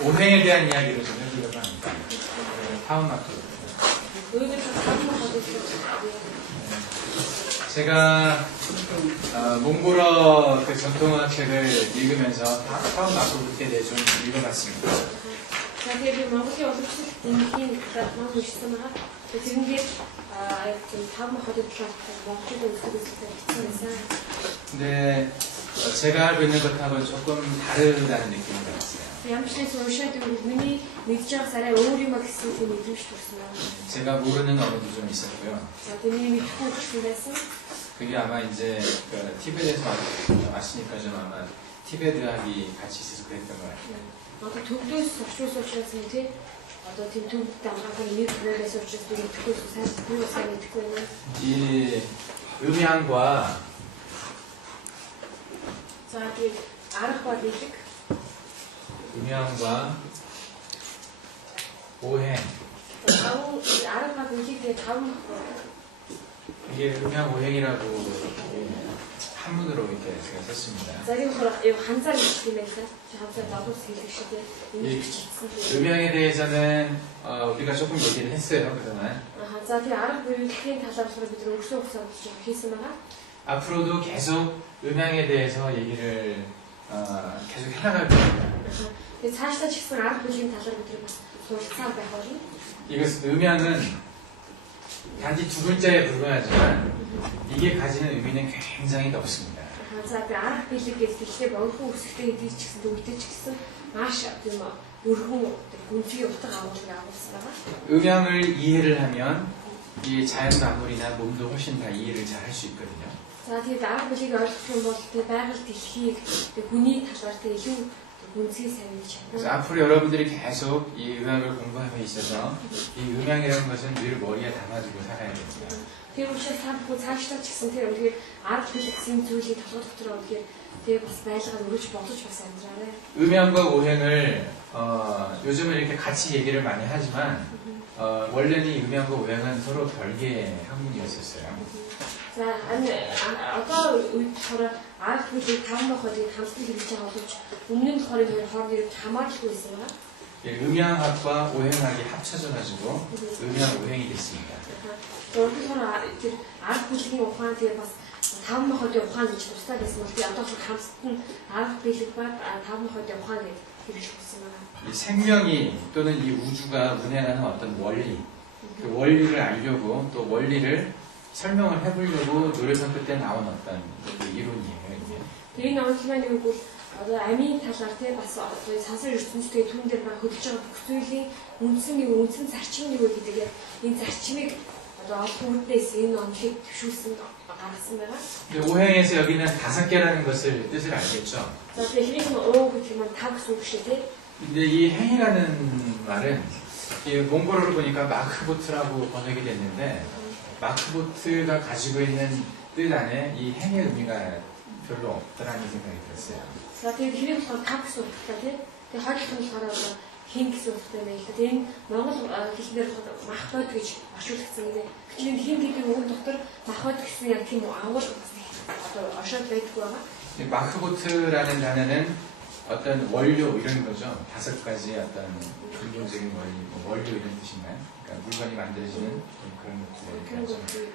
오행에 대한 이야기를 좀 해보려고 합니다. 타운마크. 제가 몽골어 그 전통어 책을 읽으면서 타운마크에 대해 좀 읽어봤습니다. 근데 제가 알고 있는 것하고 조금 다르다는 느낌이 들었어요. 제가 모르는 언어도 좀 있었고요. 그게 아마 이제 그 티베트에서 왔으니까 좀 아마 티베트하기 같이 있어서 그랬던 것 같아요. 이 음양과 음양과 오행 이게 음양오행이라고 한문으로 이렇게 제가 썼습니다. 이 음양에 대해서는 우리가 조금 얘기를 했어요 그동안. 앞으로도 계속 음양에 대해서 얘기를 계속 해나갈 겁니다. 이것은 음양은 단지 두 글자에 불과하지만 이게 가지는 의미는 굉장히 넓습니다. 음양을 이해를 하면 이 자연 만물이나 몸도 훨씬 다 이해를 잘 할 수 있거든요. 그래서 앞으로 여러분들이 계속 이 음양을 공부함에 있어서 이 음양이라는 것은 늘 머리에 담아두고 살아야 됩니다. 음양과 오행을 요즘은 이렇게 같이 얘기를 많이 하지만 원래는 이 음양과 오행은 서로 별개의 학문이었었어요. 음양학과 오행학이 합쳐져가지고 음양 오행이 됐습니다. 이 생명이 또는 이 우주가 운행하는 어떤 원리, 그 원리를 알려고 또 원리를 설명을 해보려고 노력한 끝에 나온 어떤 그 이론이에요. амийн талаар те бас сансар ертөнцийн түн дээр баг хөдөлж байгаа бүх зүйлийн үндсэн зарчим нь юу гэдэг энэ зарчмыг одоо олбогднээс энэ онолыг төвшүүлсэн гаргасан байгаа. 오행에서 여기는 5개라는 것을 뜻을 알겠죠. тэгэхээр энэ өө гэдэг нь 5 гэсэн үг шүү дээ. 근데 이 행이라는 말은 이 몽골어로 보니까 마크보트라고 번역이 됐는데 마크보트가 가지고 있는 뜻 안에 이 행의 의미가 별로 없다라는 생각이 들었어요. тэгээд хэрэг болохоор 5 гэсэн утгатай тийм. Тэгээд хойдлох нь болохоор хин гэсэн утгатай байна л да. Тэгээд Монгол хэлнээр махбод гэж орчуулагдсан гэдэг. Тэгэхээр хин гэдэг үг дотор махбод гэсэн яг тийм агуул одоо оршоод байдгүй байгаа. 마크보트라는 단어는 어떤 원료 이런 거죠. 5가지 어떤 근본적인 원료 이런 뜻인가요? 그러니까 물건이 만들어지는 그런 것들.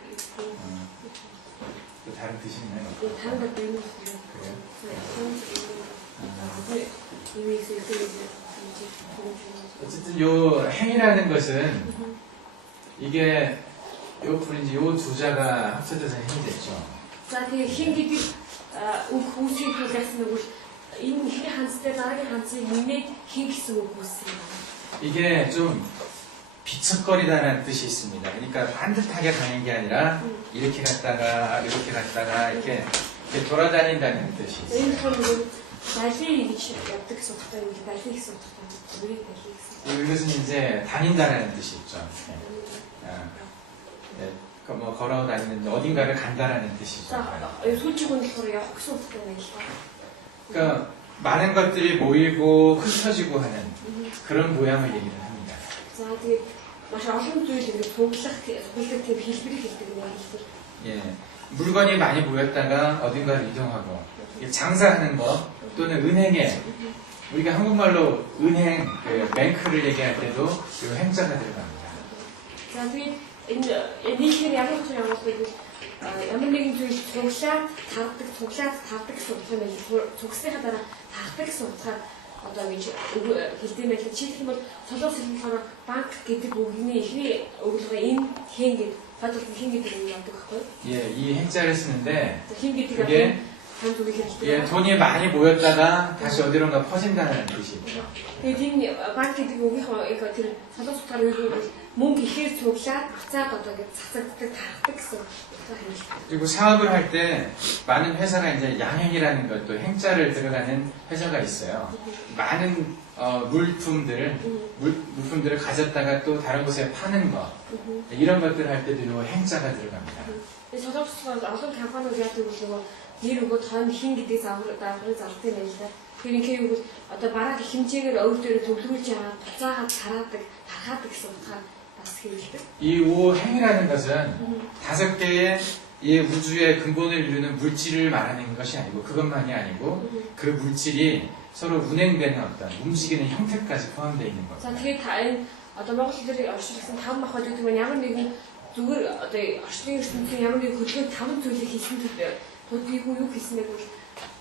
또 다른 뜻이 있나요? 다른 것도 있는 것 같아요. 어쨌든 요 행이라는 것은 이게 요 불인지 요 두 자가 합쳐져서 행이 됐죠. 자, 그 힘기기 우수히 그랬으면 이 힘이 한스때 나에게 한스 이미 힘기스고 보습니다. 이게 좀 비척거리다는 뜻이 있습니다. 그러니까 반듯하게 가는 게 아니라 이렇게 갔다가 이렇게 돌아다닌다는 뜻이 있어요. 이것은 이제 다닌다는 뜻이 있죠. 뭐 걸어 다니는데 어딘가를 간다라는 뜻이죠. 그러니까 많은 것들이 모이고 흩어지고 하는 그런 모양을 얘기를 합니다. 예, 물건이 많이 모였다가 어딘가를 이동하고 장사하는 것 또는 은행에 우리가 한국말로 은행, 그 뱅크를 얘기할 때도 이 행자가 들어갑니다. За тэгээд энэ нийлхэр ямар ч юм бол ямар нэгэн зүйл цуглаад тавдаг гэсэн утга юм байна. Цугсныхаа дараа тавдаг гэсэн утгаар одоо ингэж хэлдэг юм байна. Жишээлх юм бол солонгос хэлний болохоор банк гэдэг үгний эхний өгүүлбэр энэ хэн гэдэг гадуур хэн гэдэг үг явдаг байхгүй юу? 예, 이 행자를 쓰는데 хэн гэдэг 그게 한 쪽이 хэлдэг. 예, 돈이 많이 모였다가 다시 어디론가 퍼진다는 뜻이죠. Тэгээд энэ банк гэдэг үгийнхөө тэр солонгос утгаар юу гэвэл мөнгө ихээр цуглаад буцаад одоо ингэ цацагддаг тархдаг гэсэн утгаар хэлдэг. 그리고 사업을 할 때 많은 회사가 이제 양행이라는 것도 행자를 들어가는 회사가 있어요. 많은 물품들을 가졌다가 또 다른 곳에 파는 거 이런 것들 할 때도 이 행자가 들어갑니다. солонгосоор олон компаниуд яадаг вэ? Нэр өгөөд хойно хин гэдэг зааврыг зардаг юм байна. Тэгэхээр энэ үг одоо бараг хэмжээгээр өөр дээрээ төвлөрүүлж байгаа буцаагаад тархаадаг гэсэн утгаар бас хэлдэг. 이 오행이라는 것은 5개의 이 우주의 근본을 이루는 물질을 말하는 것이 아니고 그것만이 아니고 그 물질이 서로 운행되는 어떤 움직이는 형태까지 포함되어 있는 거죠. За тэгээд та энэ одоо Монгол хэлээр орчуулсан 5 мах гэдэг нь ямар нэгэн зүгээр одоо орчлын ертөнцийн ямар нэгэн хөдөлгөөнд 5 зүйлийг хийсэн төдийгүй юу хийсэн бэ гэвэл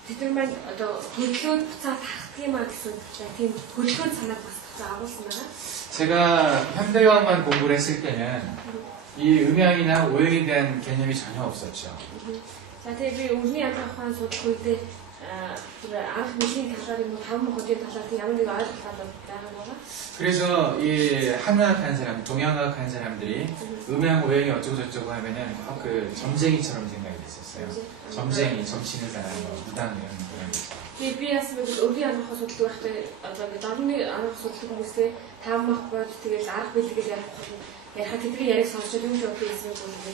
тэд нар маань одоо хөдөлгөөд буцаад тархдаг юм а гэсэн тийм хөдөлгөөнд санааг бас агуулсан байна. 제가 현대어학만 공부를 했을 때는 이 음양이나 오행에 대한 개념이 전혀 없었죠. За тэгээд би өрний янзын ухаан судлах үедээ тэр анх мэдлийн талаар юм 5 мах хөдөлгөөнд талаар ямар нэг ойлголт байгаа байгаа. 그래서 이 한의학 한 사람, 동양학 한 사람들이 음양 오행이 어쩌고 저쩌고 하면은 그 점쟁이처럼 생각이 됐었어요. 점쟁이, 점치는 사람, 무당 이런 그런 거. Тэгээд би яасан бэ гэвэл өрний янзын ухаан судлах байхдаа одоо дорны анх судлах хүмүүстэй 5 мах бод тэгээд арга билгээл ярих тэдний яриг сонсоод юм шиг бодсон юм бол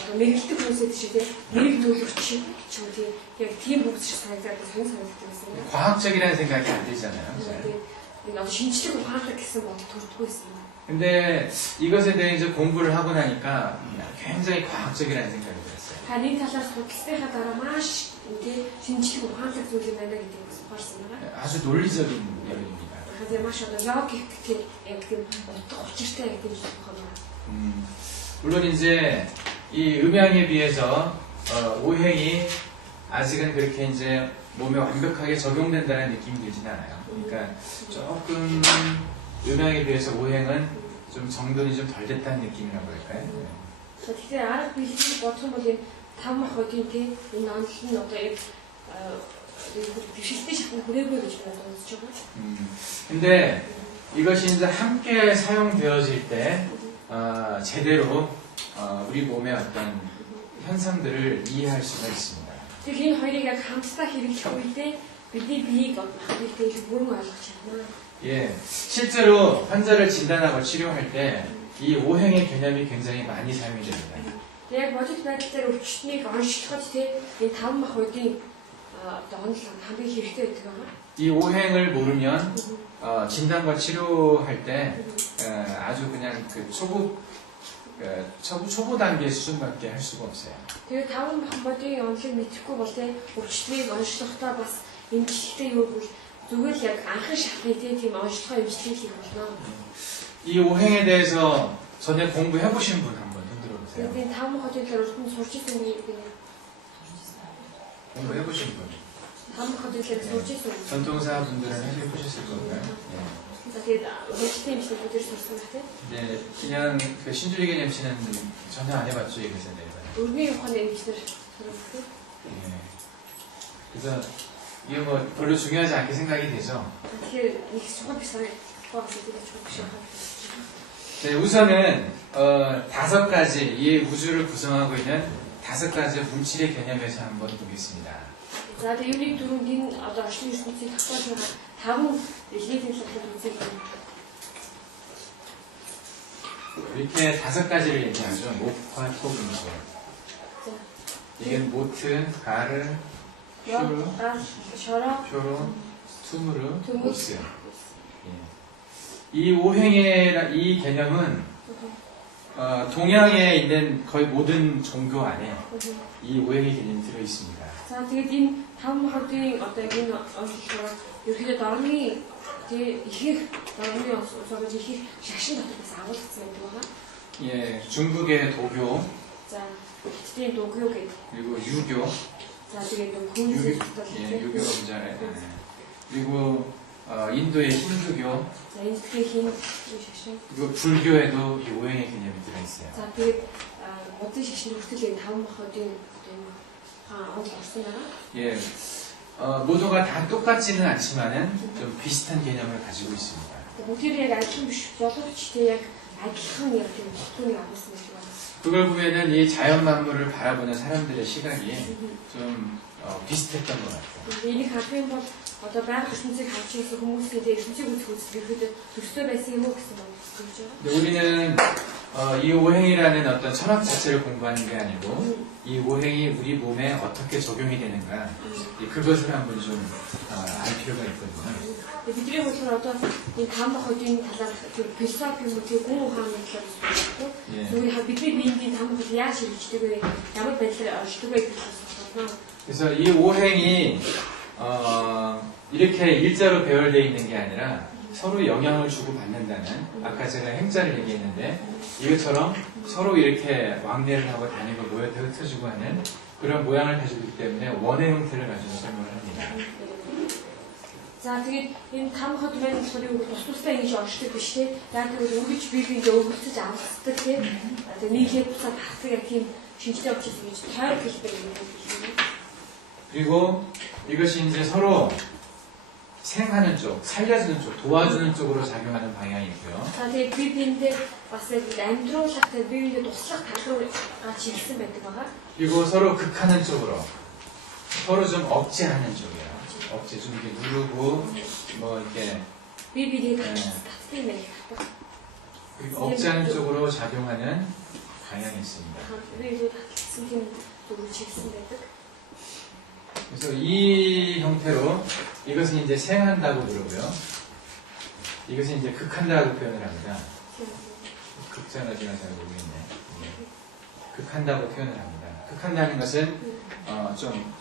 одоо мэрэгддэг хүмүүсээ тийш тийм мэрэг төлөвч ч юм уу тийм яг тийм бүгд шиг санагдаад санагддаг байсан юм. 과학적이라는 생각이 안 들잖아요. Энэ одоо шинжлэх ухаантай гэсэн бодол төрдгөө байсан юм. 근데 이것에 대해 이제 공부를 하고 나니까 굉장히 과학적이라는 생각이 들었어요. Таны талаас судалсныхаа дараа маш тийм шинжлэх ухаантай зүйл юм байна гэдэг нь гарсан байна. 아주 논리적인 내용입니다. Тэгэхээр маш одоо логик тийм яг тийм утга учиртай яг тийм зүйл байна. 물론 이제 이 음양에 비해서 오행이 아직은 그렇게 이제 몸에 완벽하게 적용된다는 느낌이 들진 않아요. 그러니까 조금 음양에 비해서 오행은 좀 정돈이 좀 덜 됐다는 느낌이라고 할까요? Тэгэхээр арга билгийг бодох юм бол энэ 5 мах hodийн тийм энэ онол нь одоо яг дэвшилтийн шатны хүрээгүй гэж бодож байгаа. 근데 이것이 이제 함께 사용되어질 때 제대로 우리 몸의 어떤 현상들을 이해할 수가 있습니다. Тэгэхээр энэ хоёрыг яг хамтдаа хэрэглэх үедээ бидний биеийг хэлбэртэй бүрэн ойлгож чадна. 예, 실제로 환자를 진단하고 치료할 때 이 오행의 개념이 굉장히 많이 사용이 됩니다. Яг бодит байдал дээр өвчтнийг онцлоход тийм энэ 5 мах hodийн одоо онол хамгийн хэрэгтэй байдаг байна. 이 오행을 모르면 진단과 치료할 때 아주 그냥 그 초보 단계 수준밖에 할 수가 없어요. Тэгээд 5 мах hodийн онолыг мэдэхгүй бол тийм өвчтнийг онцлохдоо бас эмчилгээтэй юу гэвэл зүгээр л яг анхан шатны тийм онцлогоо эмчилгээ хийх болно. 이 오행에 대해서 전에 공부해 보신 분 한번 흔들어 보세요. Тэгээд 5 мах hodийн дээр урд нь сурч ирсэн нэг 공부해 보신 분. 5 мах hodийн дээр сурч ирсэн. 전통사 분들은 해 보셨을 건가요? За тэгээд өвчтний эмчилгээг сурсан байх тийм. 네, 그냥 그 신주리 개념치는 전혀 안 해봤죠, 여기서 내가. Өрний ухааны эмчилэр сурсан. 예. 그래서 이게 뭐 별로 중요하지 않게 생각이 되죠. Тэгэхээр их чухал биш санагдаж байгаа зүйл чухал биш байна. 네, 우선은 5가지 이 우주를 구성하고 있는 5가지 물질의 개념에서 한번 보겠습니다. За тэгээд юуны дөрөнд энэ одоо орчин ертөнцийн тогтоож байгаа 5 элементийн талаар үзэх юм. 이렇게 5가지를 얘기하죠. 목화, 토, 금속. 이게 모트, 가르, 슈르, 셔러, 표로, 투무르, 투무. 오스. 이 오행의 이 개념은 동양에 있는 거의 모든 종교 안에 이 오행의 개념이 들어 있습니다. За тэгээд энэ 5 хотын одоо энэ онцлогоор ерөнхийдөө дорны тэгээд ихэнх дорны онцлогоор ихэнх шашин дотор бас агуулсан байдаг байгаа. 예, 중국의 도교, За хятадын дугюй гэдэг. 그리고 유교, За тэгээд хүнс 예, 유교가 문제네. 그리고 인도의 힌두교, За энэ дэлхийн хин шашин. 그리고 불교에도 이 오행의 개념이 들어있어요. За тэгээд буддын шашин хүртэл энэ 5 хотын онцлог орсон байгаа. 예, 모두가 다 똑같지는 않지만은 좀 비슷한 개념을 가지고 있습니다. бүгд яг адилхан биш боловч тэг яг адилхан яг тийм бүхнийг агуулсан гэж байна. 그걸 보면은 이 자연 만물을 바라보는 사람들의 시각이 좀 비슷했던 것 같아요. Энийг харах юм бол одоо байгаль ертөнцийг харж ирсэн хүмүүсийн ертөнцийг үзэх үзлэхэд төстэй байсан юм уу гэсэн байна. 근데 우리는 이 오행이라는 어떤 철학 자체를 공부하는 게 아니고 이 오행이 우리 몸에 어떻게 적용이 되는가 그것을 한번 좀 알 필요가 있거든요. бидний болохоор одоо энэ 5 хотын талаар философи юм уу тийм гүн ухааны талаар зөвхөн бидний биеийн 5 хот яаж хэрэгждэг вэ? Ямар байдлаар оршдог вэ гэж байна. 그래서 이 오행이 이렇게 일자로 배열되어 있는 게 아니라 서로 영향을 주고 받는다는 아까 제가 행자를 얘기했는데 이것처럼 서로 이렇게 왕래를 하고 다니고 모여서 흩어지고 하는 그런 모양을 가지고 있기 때문에 원의 형태를 가지고 설명을 합니다. За тэгээд энэ 5 хот маань болохоор юу тус тустай ингэж оршдог биш те. Яг тэгвэл өнгөж бие биендээ өвөрцөж авцдаг те. Одоо нийлээд буцаад хатдаг яг тийм шинжтэй учраас ингэж тойр хэлдэг юм байна. 그리고 이것이 이제 서로 생하는 쪽, 살려주는 쪽, 도와주는 쪽으로 작용하는 방향이 있고요. За тэгээд бие биендээ бас яг амьдруулах те бие биендээ туслах тал руу чиглэсэн байдаг байгаа. 그리고 서로 극하는 쪽으로, 서로 좀 억제하는 쪽이에요. 억제 좀 이렇게 누르고 뭐 이렇게 бие биендээ татдаг юм байна. 그리고 억제하는 쪽으로 작용하는 방향이 있습니다. бие биендээ татсан тийм зүйл чиглэсэн байдаг. 그래서 이 형태로 이것은 이제 생한다고 그러고요. 이것은 이제 극한다고 표현을 합니다. 극자나지나 잘 모르겠네. 극한다고 표현을 합니다. 극한다는 것은 좀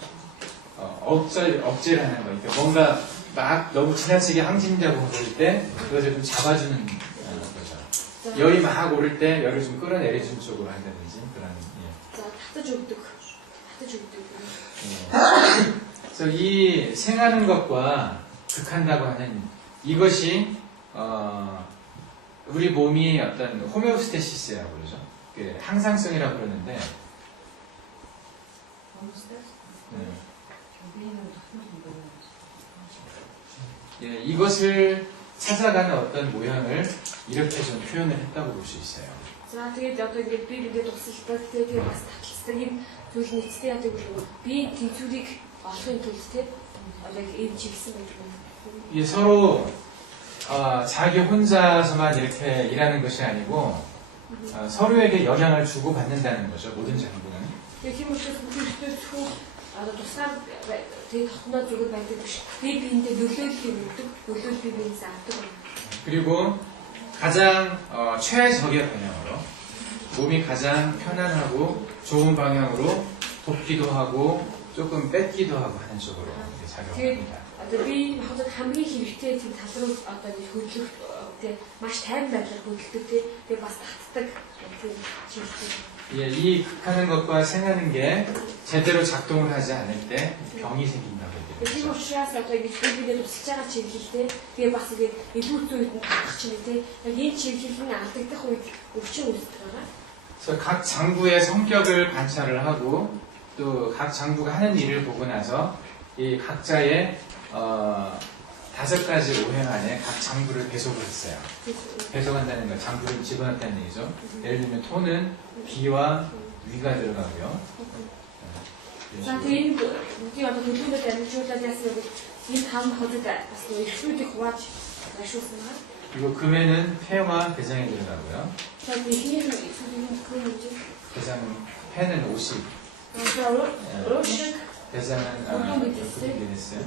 억제를 하는 거. 그러니까 뭔가 막 너무 지나치게 항진다고 그럴 때 그것을 좀 잡아주는 거죠. 열이 막 오를 때 열을 좀 끌어내려주는 쪽으로 한다든지 그런. 자, tatаж өгдөг. татаж өгдөг. 그래서 이 생하는 것과 극한다고 하는 이것이 우리 몸이 어떤 호메오스테시스라고 그러죠. 그 항상성이라고 그러는데 예, 이것을 찾아가는 어떤 모양을 이렇게 좀 표현을 했다고 볼 수 있어요. За тэгээд одоо ингээд би бидэд тусалдаг тэгээд бас таталцдаг юм зүйл нэгцтэй яадаг бол би тэнцвэрийг олохын тулд те одоо ийм чиглэсэн байдаг юм. 이게 서로 자기 혼자서만 이렇게 일하는 것이 아니고 서로에게 영향을 주고 받는다는 거죠. 모든 장부는. Тэгээд тийм учраас бүхэлдээ зөвхөн одоо тусгаар тэгээд хотноо зүгээр байдаг биш. Би биэндээ нөлөөлөл юм өгдөг. нөлөөлөл би биенээс авдаг. 그리고 가장 최적의 방향으로 몸이 가장 편안하고 좋은 방향으로 돕기도 하고 조금 뺏기도 하고 하는 쪽으로 이렇게 작용합니다. Одоо би хадад хамгийн хэрэгтэй тийм тал руу одоо нэг хөдлөх тийм маш тайван байдлаар хөдөлдөг тийм бас татдаг тийм чиглэл. 예, 이 극하는 것과 생하는 게 제대로 작동을 하지 않을 때 병이 생긴다고 Тийм 얘기해요. учраас одоо ингэж бидэд тусалж байгаа чиглэлтэй тэгээ бас ингэ илүү зүйл нь татах ч юм те яг энэ чиглэл нь алдагдах үед өвчин үүсдэг байгаа. 그래서 각 장부의 성격을 관찰을 하고 또 각 장부가 하는 일을 보고 나서 이 각자의 5가지 오행 안에 각 장부를 배속을 했어요. 배속한다는 거, 장부를 집어넣었다는 얘기죠. 예를 들면 토는 비와 위가 들어가고요. За тийм би одоо хөдөлгөөнд амжилтууд яасан гэвэл энэ 5 хотод бас экспериментийг хувааж ашигласан байна. 그리고 금에는 폐와 대장이 들어가고요. За тэгэхээр эксперимент гэнэ. 대장은 폐는 50, Рушик 대장은 그렇게 됐어요.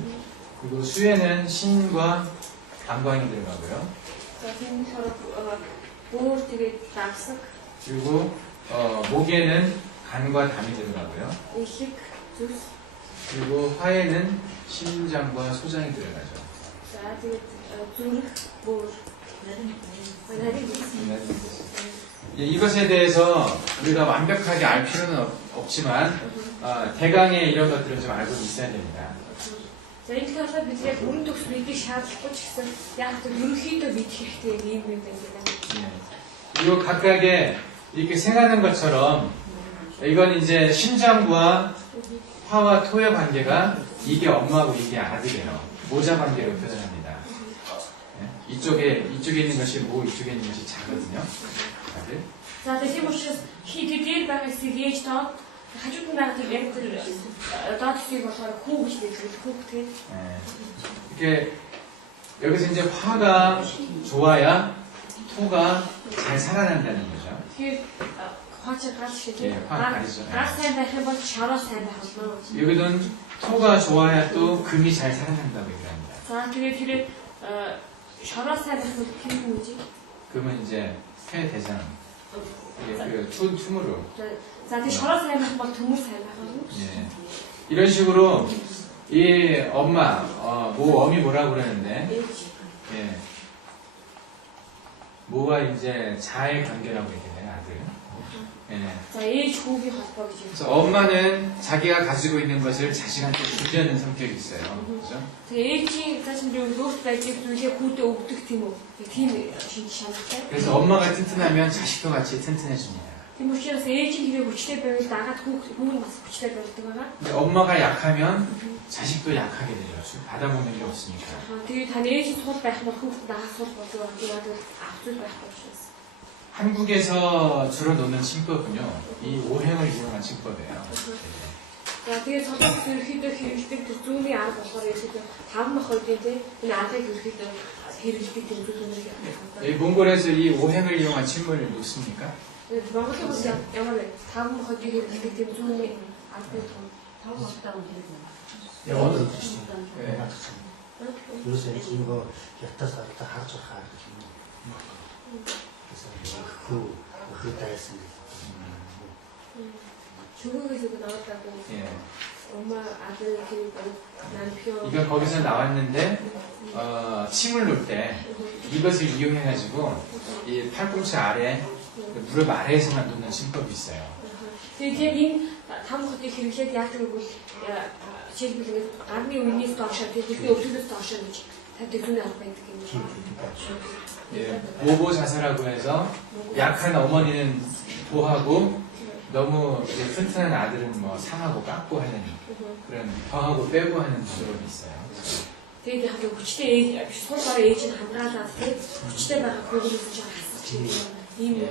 그리고 수에는 신과 방광이 들어가고요. за тийм болохоор өөр тэгээд давсаг 그리고 목에는 간과 담이 들어가고요. элэг зүс 그리고 화에는 심장과 소장이 들어가죠. За тэгээд зүрх бүр нарийн 예, 이것에 대해서 우리가 완벽하게 알 필요는 없지만 대강의 이런 것들은 좀 알고 있어야 됩니다. За энэ талаар бид яг бүрэн төгс мэдих шаардлагагүй ч гэсэн яг тэр ерөнхийдөө мэдэх хэрэгтэй юм юм байна. 예. 그리고 각각의 이렇게 생하는 것처럼 이건 이제 심장과 화와 토의 관계가 이게 엄마고 이게 아들이에요. 모자 관계로 표현합니다. 예. 이쪽에 있는 것이 모, 이쪽에 있는 것이 자거든요. 아들. За тийм учраас хийдээр байгаа хэсгийг ээж тоо хажууд нь байгаа тэр яг тэр доод хэсгийг болохоор хүү гэж хэлдэг. хүү гэдэг. 예. 이렇게 여기서 이제 화가 좋아야 토가 잘 살아난다는 거죠. Тэгэхээр хаач гал шиг тийм. 예, 화 가리죠. гал сайн байх юм бол шороо сайн байх болно. 여기는 토가 좋아야 또 금이 잘 살아난다고 얘기합니다. За тэгээд тэр шороо сайн байх нь хэм юм जी. 금은 이제 폐 대장. 이게 그 tum으로. За тэгээд шороо сайн байх бол төмөр сайн байх болно. 예. 이런 식으로 이 엄마, 모 어미 뭐라고 그러는데, 예. 모가 이제 자의 관계라고 얘기해요, 아들. 예. За ээж хүүгийн холбоо гэж юм. 그래서 엄마는 자기가 가지고 있는 것을 자식한테 주려는 성격이 있어요. 그죠? Тэгээ ээжийн цааш нь өөрт байж зүйлээ хүүдэд өгдөг тийм үү? Тийм шинж шаналтай. 그래서 엄마가 튼튼하면 자식도 같이 튼튼해집니다. Тийм учраас ээжийн хэрэг хүчтэй байвал дагаад хүүн бас хүчтэй болдог байгаа. 근데 엄마가 약하면 자식도 약하게 되죠. 받아먹는 게 없으니까. Тэгээ таны ээж сул байх бол хүүхэд дагаад сул болдог байгаа. Тэгээд авцул байхгүй учраас. 한국에서 주로 놓는 침법은요, 이 오행을 이용한 침법이에요. За тэгээ солонгос ерөөхдөө хэрэглэдэг тэр зүүнний арга болохоор ерөөхдөө 5% тийм энэ аргыг ерөөхдөө хэрэглэдэг тийм зүйлүүд 이 몽골에서 이 오행을 이용한 침을 놓습니까? Монголын хүмүүс ямар вэ? 5% хэрэглэдэг тийм зүүнний аргыг 예, 오늘 네. 요새 이거 곁에서 다 하루 종일 하는 거지. 그래서 그다 했습니다. 중국에서도 나왔다고. 예. 엄마 아들 그리고 남편. 이건 거기서 나왔는데 침을 놓을 때 이것을 이용해가지고 이 팔꿈치 아래 무릎 아래에서만 놓는 침법이 있어요. Тэгээд энэ 5% хэрэглээд яадаг вэ? Жишээлбэл гарны өмнөөс доошоо тэгээд өвлөөс доошоо гэж тавьдаг юм арга байдаг юм. 예, 모보 자세라고 해서 약한 어머니는 보하고 너무 이제 튼튼한 아들은 뭐 상하고 깎고 하는 그런 더하고 빼고 하는 방법이 있어요. Тэгээд яг хүчтэй ээж сул дараа ээж нь хамгаалаад тэгээд хүчтэй байгаа хүүхдүүд чинь хасчих юм юм.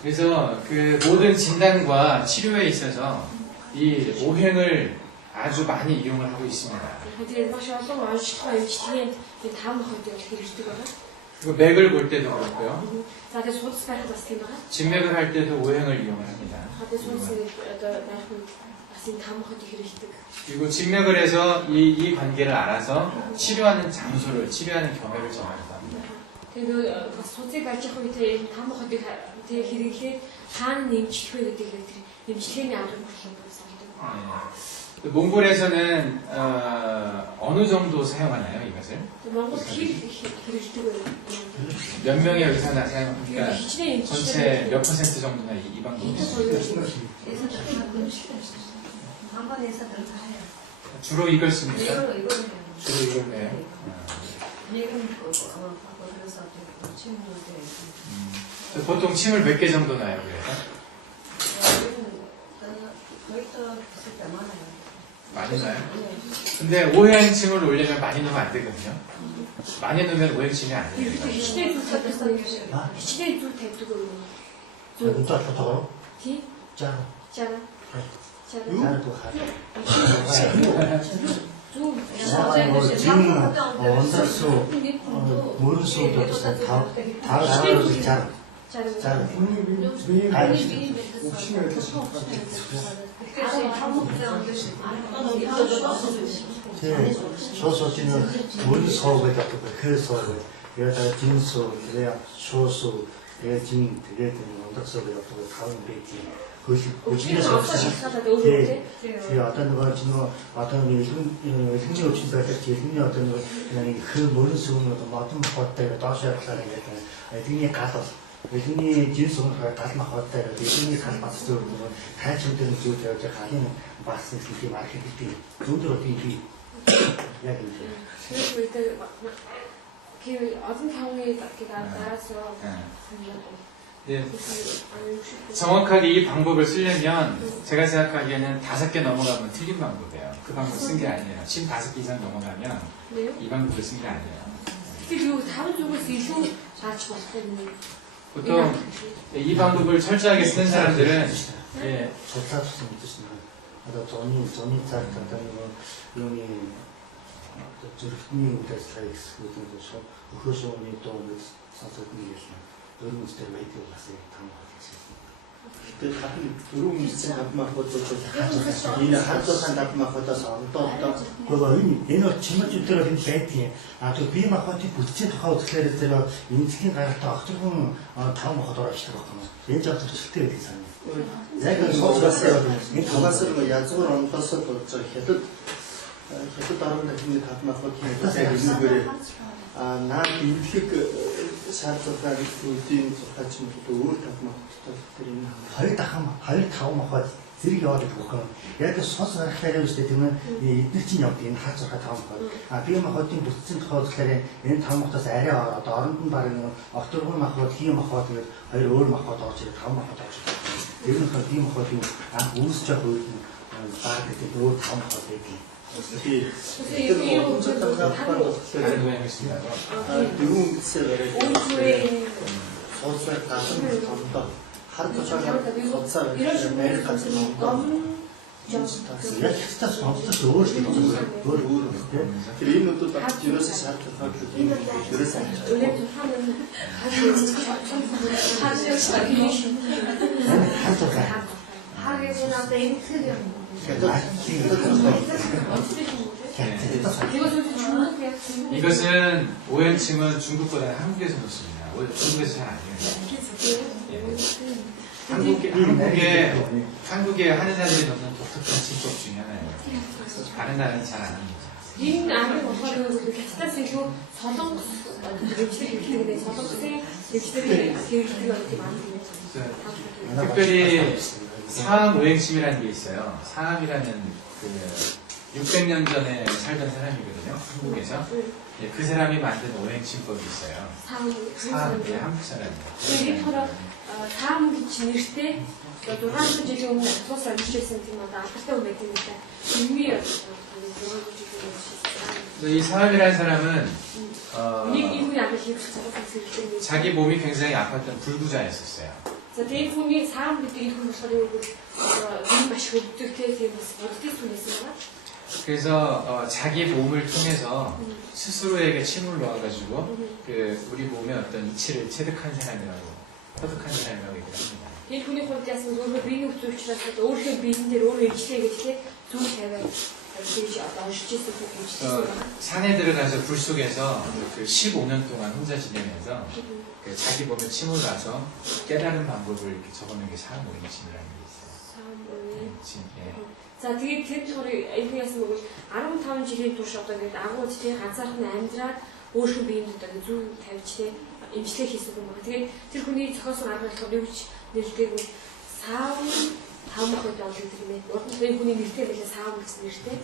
그래서 그 모든 진단과 치료에 있어서 이 오행을 아주 많이 이용을 하고 있습니다. Тэгээд маш олон онцлог эмчилгээнд энэ 5% хэрэгждэг байгаа. 그리고 맥을 볼 때도 그렇고요. За тэгээд судас байхад бас тийм байгаа. 진맥을 할 때도 오행을 이용을 합니다. Тэгээд судасыг одоо байх нь бас энэ 5% хэрэгждэг. 그리고 진맥을 해서 이 관계를 알아서 치료하는 장소를, 치료하는 경로를 정합니다. Тэгээд бас судасыг барьж явах үедээ энэ 5%-ийг хэрэглээд хаана нэмжлэх вэ гэдэг тэр нэмжлэхний арга болохоор санагдав. 몽골에서는 어느 정도 사용하나요, 이것을? Монгол хэрэгждэг үү? 몇 명의 의사나 사용합니까? хичнээн 전체 몇 퍼센트 정도나 이 방법이 한 번에서 들어가 해요. 주로 이걸 씁니까? 이거는 주로 이걸 해요. 얘는 그래서 친구들 보통 침을 몇 개 정도 나요, 그래서? 거의 또 있을 때 많아요. 많이 나요? 근데 오행침을 올리면 많이 넣으면 안 되거든요. 많이 넣으면 오행침이 안 돼요. хичнээн зүйл тавьдаг юм. хичнээн зүйл тавьдаг юм. 눈 또 아프다고요? Тийм. 짠. Чара. Чара. 나도 가. Зүг. 지금 원사수 모르는 수도 없어. 다 알아서 짠. 짠. 소소지는 원소가 갖고 그 소를 여기다가 진소, 그래야 소수, 진 그게 되는 원덕소가 갖고 가는 베이지 그 Өчигдөр олсоо шалтгаалаад өөрөө тий. Тэгээ одоо нөгөө чинь одоо нэг хэмжээ өвчин байдлаар хэлний одоо нэг хөр мөрөн сүм модон хоттой доош явахлаар ингээд тэрний гал бол эхний жинс унахаар гал махтай эхний гал бас зөв нөгөө тайч өдөр зүйл явж байгаа халын бас нэг тийм архитектийн зөвдөр тийм яг юм. Тэгээд үүтэй олон тавны дараас 네. 정확하게 이 방법을 쓰려면 제가 생각하기에는 5개 넘어가면 틀린 방법이에요. 그 방법 쓴 게 아니에요. 5개 이상 넘어가면 이 방법을 쓴 게 아니에요. 그리고 다른 쪽에서 이슈 자주 봤거든요. 보통 이 방법을 철저하게 쓰는 사람들은 예, 좋다 좋습니다. 뜻이나 아까 전이 잘 간다는 거 용이 저렇게 스트라이크스 같은 거죠. 그것이 또 사서들이겠죠. 그런 것들 많이 들어봤어요. 그 같은 그런 미친 답마고도 이나 한쪽한 답마고도 또 그거 얘는 지금쯤 빈 배티 아또 비마고티 붙인 하고 어떻게 해서 인식인 가서 어떻게든 다음 하도록 시작하거든요. 왼쪽부터 실패가 되잖아요. 내가 소스가서요. 이 가마스를 야적으로 얹어서 저 해도 다른 데는 답마고티 해서 있는 거를 나 인식 шаардлага үүдийн зурхаач юм бол өөр тавмагтай тэр юм хоёр таван махад зэрэг яваад байгаа юм. Яг сос гарахлаа юм шүү дээ тийм ээ. Эдгээр чинь явдаг энэ хаа зурхаа таван махад. Би махадын бүтцийн тухай болохоор энэ таван махаас арай одоо оронд нь баг нэг октогон махад, хийм махад гэдэг хоёр өөр махад орж ирээд таван махад орж ирдэг. Тэр нь хаа тийм махад юм анх үүсч байгаа үед нь баг гэдэг өөр таван махад байдаг. 다른 모양을 쓴다. 이런 식으로 яг хэвчээ сонсож өөрчлөлт өөр тэр энэ нүдүүд ерөөсөө шаардлагатай юм ерөөсөө 이것은 오행침은 중국보다 한국에서 놓습니다. 중국에서 잘 안 돼요. 한국에 하는 사람들이 넣는 독특한 침법 중에 하나예요. 다른 나라는 잘 안 합니다. Энэ арга болохоор хятадаас илүү солонгос дэвшлэг хэлдэг солонгосын дэвшлэг хэрэглэдэг юм аа. 특별히 사암 오행침이라는 게 있어요. 사암이라는 그 600년 전에 살던 사람이거든요. 한국에서. 그 사람이 만든 오행침법이 있어요. 사암, 한국 사람이에요. 사암 гэж нэртэй 600 жилийн өмнө тус амьдчилсан тийм одоо алдартай хүн байдаг юм да. Имми 이 사암이라는 사람은 자기 몸이 굉장히 아팠던 불구자였었어요. тэгээд хүний 사암 гэдэг энэ хүн болохоор юу маш хөвдөлтэй тийм бас боддгийг 통해서 그래서 자기 몸을 통해서 스스로에게 침을 놓아가지고 그 우리 몸의 어떤 이치를 체득한 사람이라고 터득한 사람이라고 얘기를 합니다. энэ хүний хувьд яасан өөрөө биений өвчин учраас өөрийнхөө биен дээр өөрөө ижлээ гэхлээр зүйл тавиад гэж одоо уншиж 있을 것 같아요. 산에 들어가서 불 속에서 그 15년 동안 혼자 지내면서 그 자기 몸에 침을 놔서 깨달은 방법을 이렇게 적어놓은 게 사암오행침이라는 게 있어요. 사암오행침. За тэгээд тэр болохоор энэ яасан бол 15 жилийн турш одоо ингээд агуулж тий ганцаархан амьдраад өөрийнхөө биеинд одоо зүйл тавьж тий имжлэг хийсэн юм байна. Тэгээд тэр хүний зохиосон арга болохоор юу ч нэртэйг саам таамахад бол гэдэг юм ээ. Урд нь хүний нэртэй байлаа саам гэсэн нэртэй.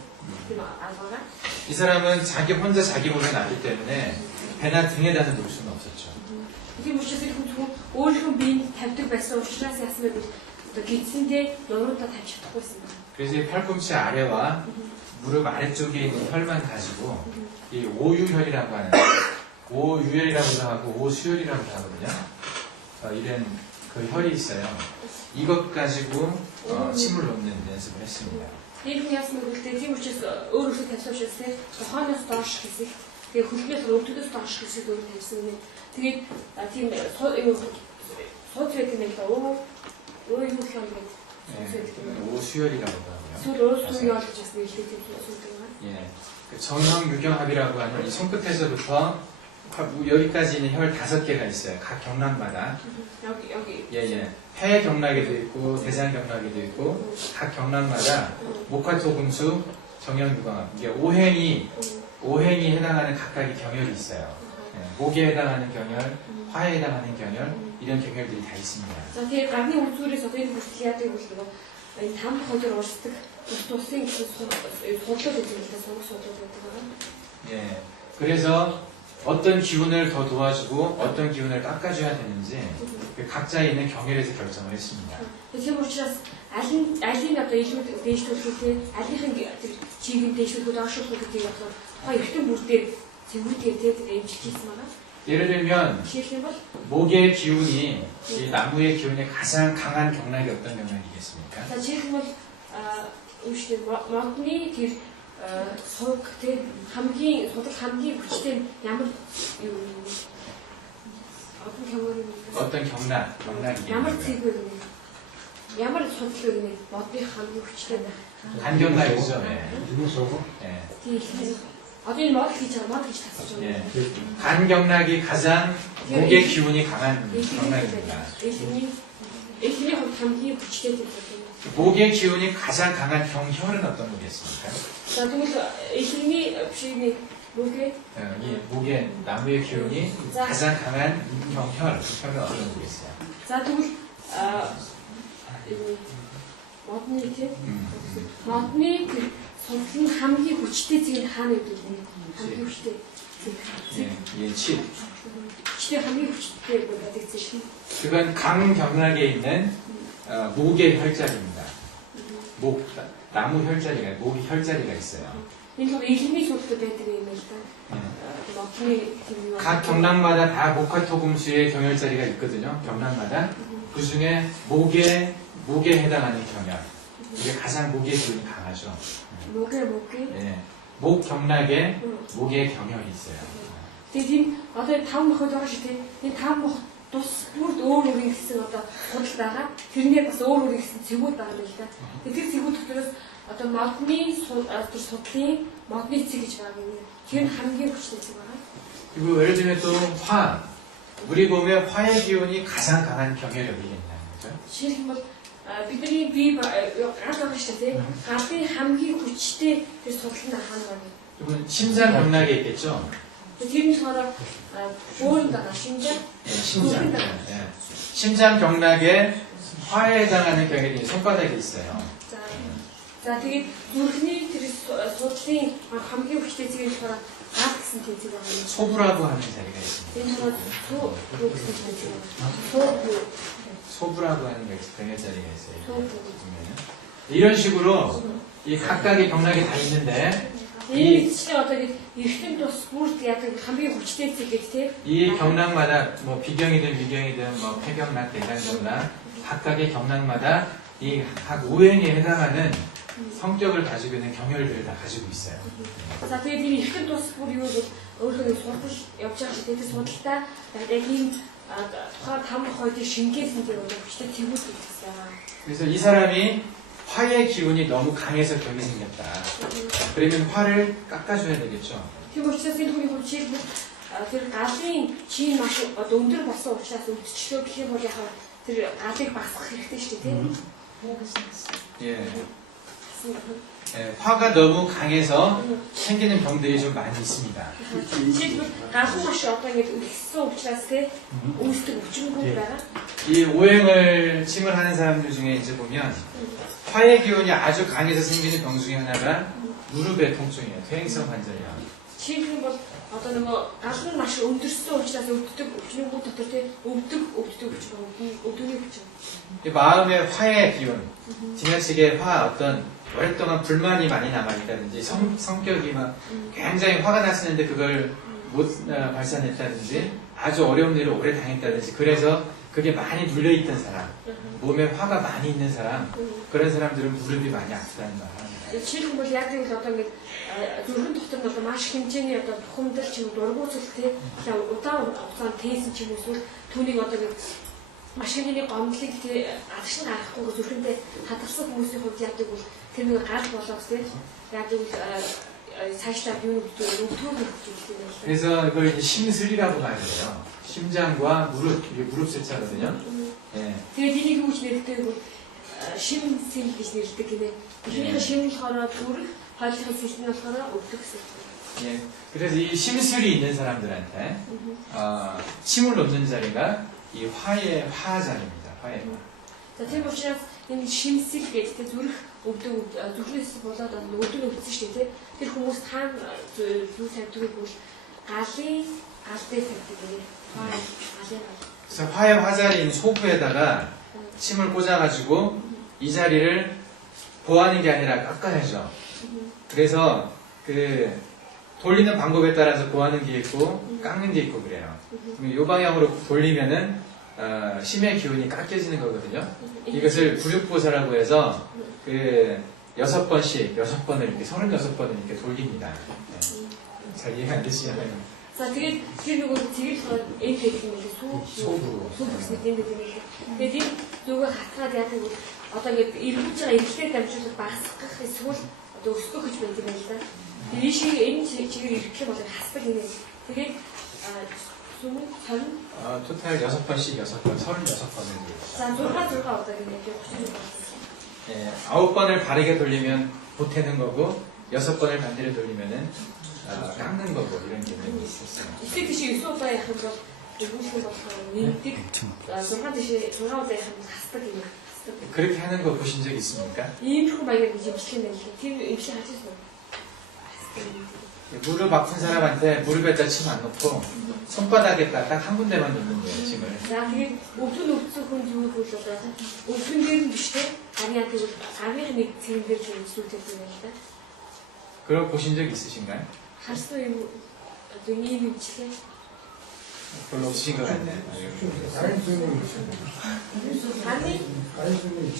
тийм арга가. 이 사람은 자기 혼자 자기 몸에 놨기 때문에 배나 등에다는 놓을 수는 없었죠. Тийм учраас тэр хүн өөрийнхөө биеинд тавьдаг байсан учраас яасан бэ? Одоо гидсэндээ нуруудаа тавьж чадахгүйсэн байна. 그래서 이 팔꿈치 아래와 무릎 아래쪽에 있는 혈만 가지고 이 오유혈이라고 하는 오유혈이라고도 하고 오수혈이라고도 하거든요. 이런 그 혈이 있어요. 이것 가지고 침을 놓는 연습을 했습니다. Энэ хүн яасан бэ гэвэл тийм учраас өөрөөсөө тавьсан учраас тийм тохооноос доош хэсэг тэгээ хөлнөөс өвдөгөөс доош хэсэг өөр тавьсан юм. Тэгээд тийм сууд байдаг юм л оо юу юм гэдэг. 오수혈이라고도 하고요. 오수혈 гэж бас нэртэй тийм зүйл байна. 예, 정형유경합이라고 하는 이 손끝에서부터 여기까지 있는 혈 5개가 있어요. 각 경락마다. 여기. 예. 폐 경락에도 있고 대장 경락에도 있고 각 경락마다 목화토금수 정형유광 이게 오행이 해당하는 각각의 경혈이 있어요. 예, 목에 해당하는 경혈, 화에 해당하는 경혈 이런 경혈들이 다 있습니다. За тэгээд гарны үзүүрээс одоо энэ хүртэл яадаг бол нөгөө энэ 5 хоолоор урсдаг тусын гэсэн судлууд гэдэг нь судлууд байдаг байна. 예, 그래서 어떤 기운을 더 도와주고 어떤 기운을 깎아줘야 되는지 그 각자에 있는 경혈에서 결정을 했습니다. Тийм учраас алийг одоо илүү дээшлүүлэх үү, алийнхын чигийг дээшлүүлэх үү, доошруулах гэдгийг одоо хоёр эртэн бүр дээр зэвүүдээр тэгээд эмчилж ирсэн байна. 예를 들면 Жишээлбэл бол 목의 기운이 이 나무의 기운에 가장 강한 경락이 어떤 경락이겠습니까? за жишээлбэл үүштэй модны тэр сувг тэгээд хамгийн хүчтэй ямар юу 어떤 경락이 ямар цэг вэ? Ямар судал вэ? Модны хамгийн хүчтэй байх. 간경락이죠. 예. 누구서고? 예. Тийм. Одоо энэ мод гэж байгаа, мод гэж тасч байгаа. 예. 간경락이 가장 목의 기운이 강한 경락입니다. Эхний хувьд хамгийн хүчтэй гэдэг. 목의 기운이 가장 강한 경혈은 어떤 거겠습니까? За тэгвэл эхний бишний 목에 이 목의 나무의 기운이 가장 강한 경혈은 어떤 거겠어요? за тэгвэл модны тийм модны тэр судал нь хамгийн хүчтэй зэг нь хаана гэдэг вэ? Хамгийн хүчтэй зэг. 예, 치. Хүчтэй хамгийн хүчтэй байдаг зэг. 그건 강경락에 있는 목의 혈자리입니다. 나무 혈자리가, 목의 혈자리가 있어요. Энэ бол эхний судалд байдаг юм л да. 각 경락마다 다 목화토금수의 경혈자리가 있거든요. 경락마다. 그 중에 목에 해당하는 경혈. 이게 가장 목의 기운이 강하죠. 목에. 예. 목 경락에 목의 경혈이 있어요. Тэгээд энэ одоо 5 моход байгаа шүү дээ. Энэ 5 моход тус бүрд өөр гэсэн одоо судал байгаа. Тэрнээ бас өөр гэсэн цэгүүд байгаа л да. Тэгэхээр цэгүүд дотроос одоо модны судлын модны цэг гэж байгаа юм. Тэр нь хамгийн хүчтэй цэг байгаа. 그리고 예를 들면 또 화. 우리 몸에 화의 기운이 가장 강한 경혈이 어디에 있나요? 그죠? Жишээлбэл бидний бие гал байгаа шүү дээ. Гарын хамгийн хүчтэй тэр судал нь хаана байна? 그러면 심장 경락에 있겠죠? Тэр нь болохоор өөрөнд байгаа 심장. 예. 심장 경락에 화에 해당하는 경혈이 손바닥에 있어요. За тэгээд зүрхний тэр судлын хамгийн хүчтэй зэг нь болохоор гал гэсэн зэг байгаа юм. 소부라고 하는 자리가 있습니다. Энэ бол суу гэсэн зэг байна. 소부라고 하는 경혈 자리가 있어요. 소부. 이런 식으로 이 각각의 경락이 다 있는데 이 지금 어떤 이렇게 또 스포츠 약간 감이 хүчтэй зэг гэдэг тийм. 이 경락마다 뭐 비경이든 위경이든 뭐 폐경락, 대장경락 각각의 경락마다 이 각 오행에 해당하는 성격을 가지고 있는 경혈들을 다 가지고 있어요. За тэгээд энэ ихэнх тус бүр юу вэ? Өөрөөр судал явж байгаа шүү дээ. судалтаа яг ийм тухайн 5 хоолыг шингээсэн дээр одоо хүчтэй тэгвэл гэсэн. 그래서 이 사람이 화의 기운이 너무 강해서 병이 생겼다. 그러면 화를 깎아줘야 되겠죠. Тийм учраас энэ хүний хувьд тэр галын чинь маш одоо өндөр болсон учраас өвдчлөө гэх юм бол яг тэр галыг багасгах хэрэгтэй шүү дээ. 예. 예, 화가 너무 강해서 생기는 병들이 좀 많이 있습니다. Жишээлбэл галын маш одоо ингэ үлдсэн учраас тийм үүсдэг өвчмүүд байгаа. 이 오행을 침을 하는 사람들 중에 이제 보면 화의 기운이 아주 강해서 생기는 병 중에 하나가 무릎의 통증이에요. 퇴행성 관절염. Жишээлбэл бол одоо нөгөө гал нь маш өндөрсөн учраас өвддөг өвчнүүд дотор тийм өвддөг өвдөгний өвчин. 이 마음의 화의 기운, 지나치게 어떤 오랫동안 불만이 많이 남아있다든지 성격이 막 굉장히 화가 났었는데 그걸 못 발산했다든지 아주 어려운 일을 오래 당했다든지 그래서 그게 많이 눌려있던 사람, 몸에 화가 많이 있는 사람, 그런 사람들은 무릎이 많이 아프다는 말을 합니다. Жишээлбэл яг л одоо ингэ зүрхэн дотор нь одоо маш хэмжээний одоо бухимдал ч юм уу дургуутсалтэй удаан хугацаанд тээсэн ч юм уу эсвэл түүнийг одоо ингэ маш хэмжээний гомдлыг гадагш нь гарахгүй зүрхэндээ хадгалсан хүмүүсийн хувьд яадаг бол тэр нэг гал болоод тийм яадаг бол цаашдаа юу өвдөө өвдөлт юм байна. 그래서 이걸 이제 심슬이라고 말해요. 심장과 무릎, 이게 무릎 세차거든요. 예. Тэгээд энийг юу гэж нэрдэг вэ? Шим сэл гэж нэрдэг гинэ. Эхнийхээ шим болохоор зүрх, хоёрын сэл нь болохоор өвдөх гэсэн. 예. 그래서 이 심술이 있는 사람들한테 침을 놓는 자리가 이 화의 화 자리입니다. 화의 화. За тийм учраас энэ шимсэл гэдэг зүрх өвдөг зүрхнээс болоод өвдөг өвдсөн шүү дээ. Тэр хүмүүс хаана зүрх тавьдаг бол галын галдээ тавьдаг гинэ. галын гал. 그래서 화의 화자리인 소부에다가 침을 꽂아가지고 이 자리를 보하는 게 아니라 깎아야죠. 그래서 그 돌리는 방법에 따라서 보하는 게 있고 깎는 게 있고 그래요. 이 방향으로 돌리면은 심의 기운이 깎여지는 거거든요. 이것을 구육보사라고 해서 그 6번씩 6번을 이렇게 36번을 이렇게 돌립니다. 네. 잘 이해가 안 되시나요? За тэгээд тэр нөгөө цэгэл энэ гэдэг юм л 소부. сүүх гэсэн юм гэдэг юм. Тэгээд энэ зүгөө хатгаад яадаг бол одоо ингэ эргүүлж байгаа эргэлтээр дамжуулаад багасгах эсвэл одоо өсгөх гэж байдаг юм л да. Тэгээд энэ чигээр эргэлэх бол хасдаг юм. Тэгээд сүмэн царин 토탈 6번씩 6번 36번을 за 6 одоо ингэ 36 예, 9번을 바르게 돌리면 보태는 거고 6번을 반대로 돌리면은 깎는 거고 이런 개념이 있었어요. Эсвэл тийш 9 удаа явах бол эргүүлэх болохоор нэгдэг 6 тийш 6 удаа явах нь хасдаг юм. 그렇게 하는 거 보신 적 있습니까? Иймэрхүү баяр гэж имжлэх юм байна. Тэр имжлэх хажиж байна. 무릎 아픈 사람한테 무릎에다 침 안 놓고 손바닥에다 딱 한 군데만 놓는 거예요, 침을. За тэгээд өвдөн өвдсөн хүн юу гэж бодоод өвдөн дээр нь биш те ариа тэгвэл авийн нэг цэгэн дээр ч үзүүлдэг юм байна л да. 그걸 보신 적 있으신가요? Харсан юм одоо ийм имжлэх 별로 없으신 것 같네요. 다른 수는 아니 다른 수는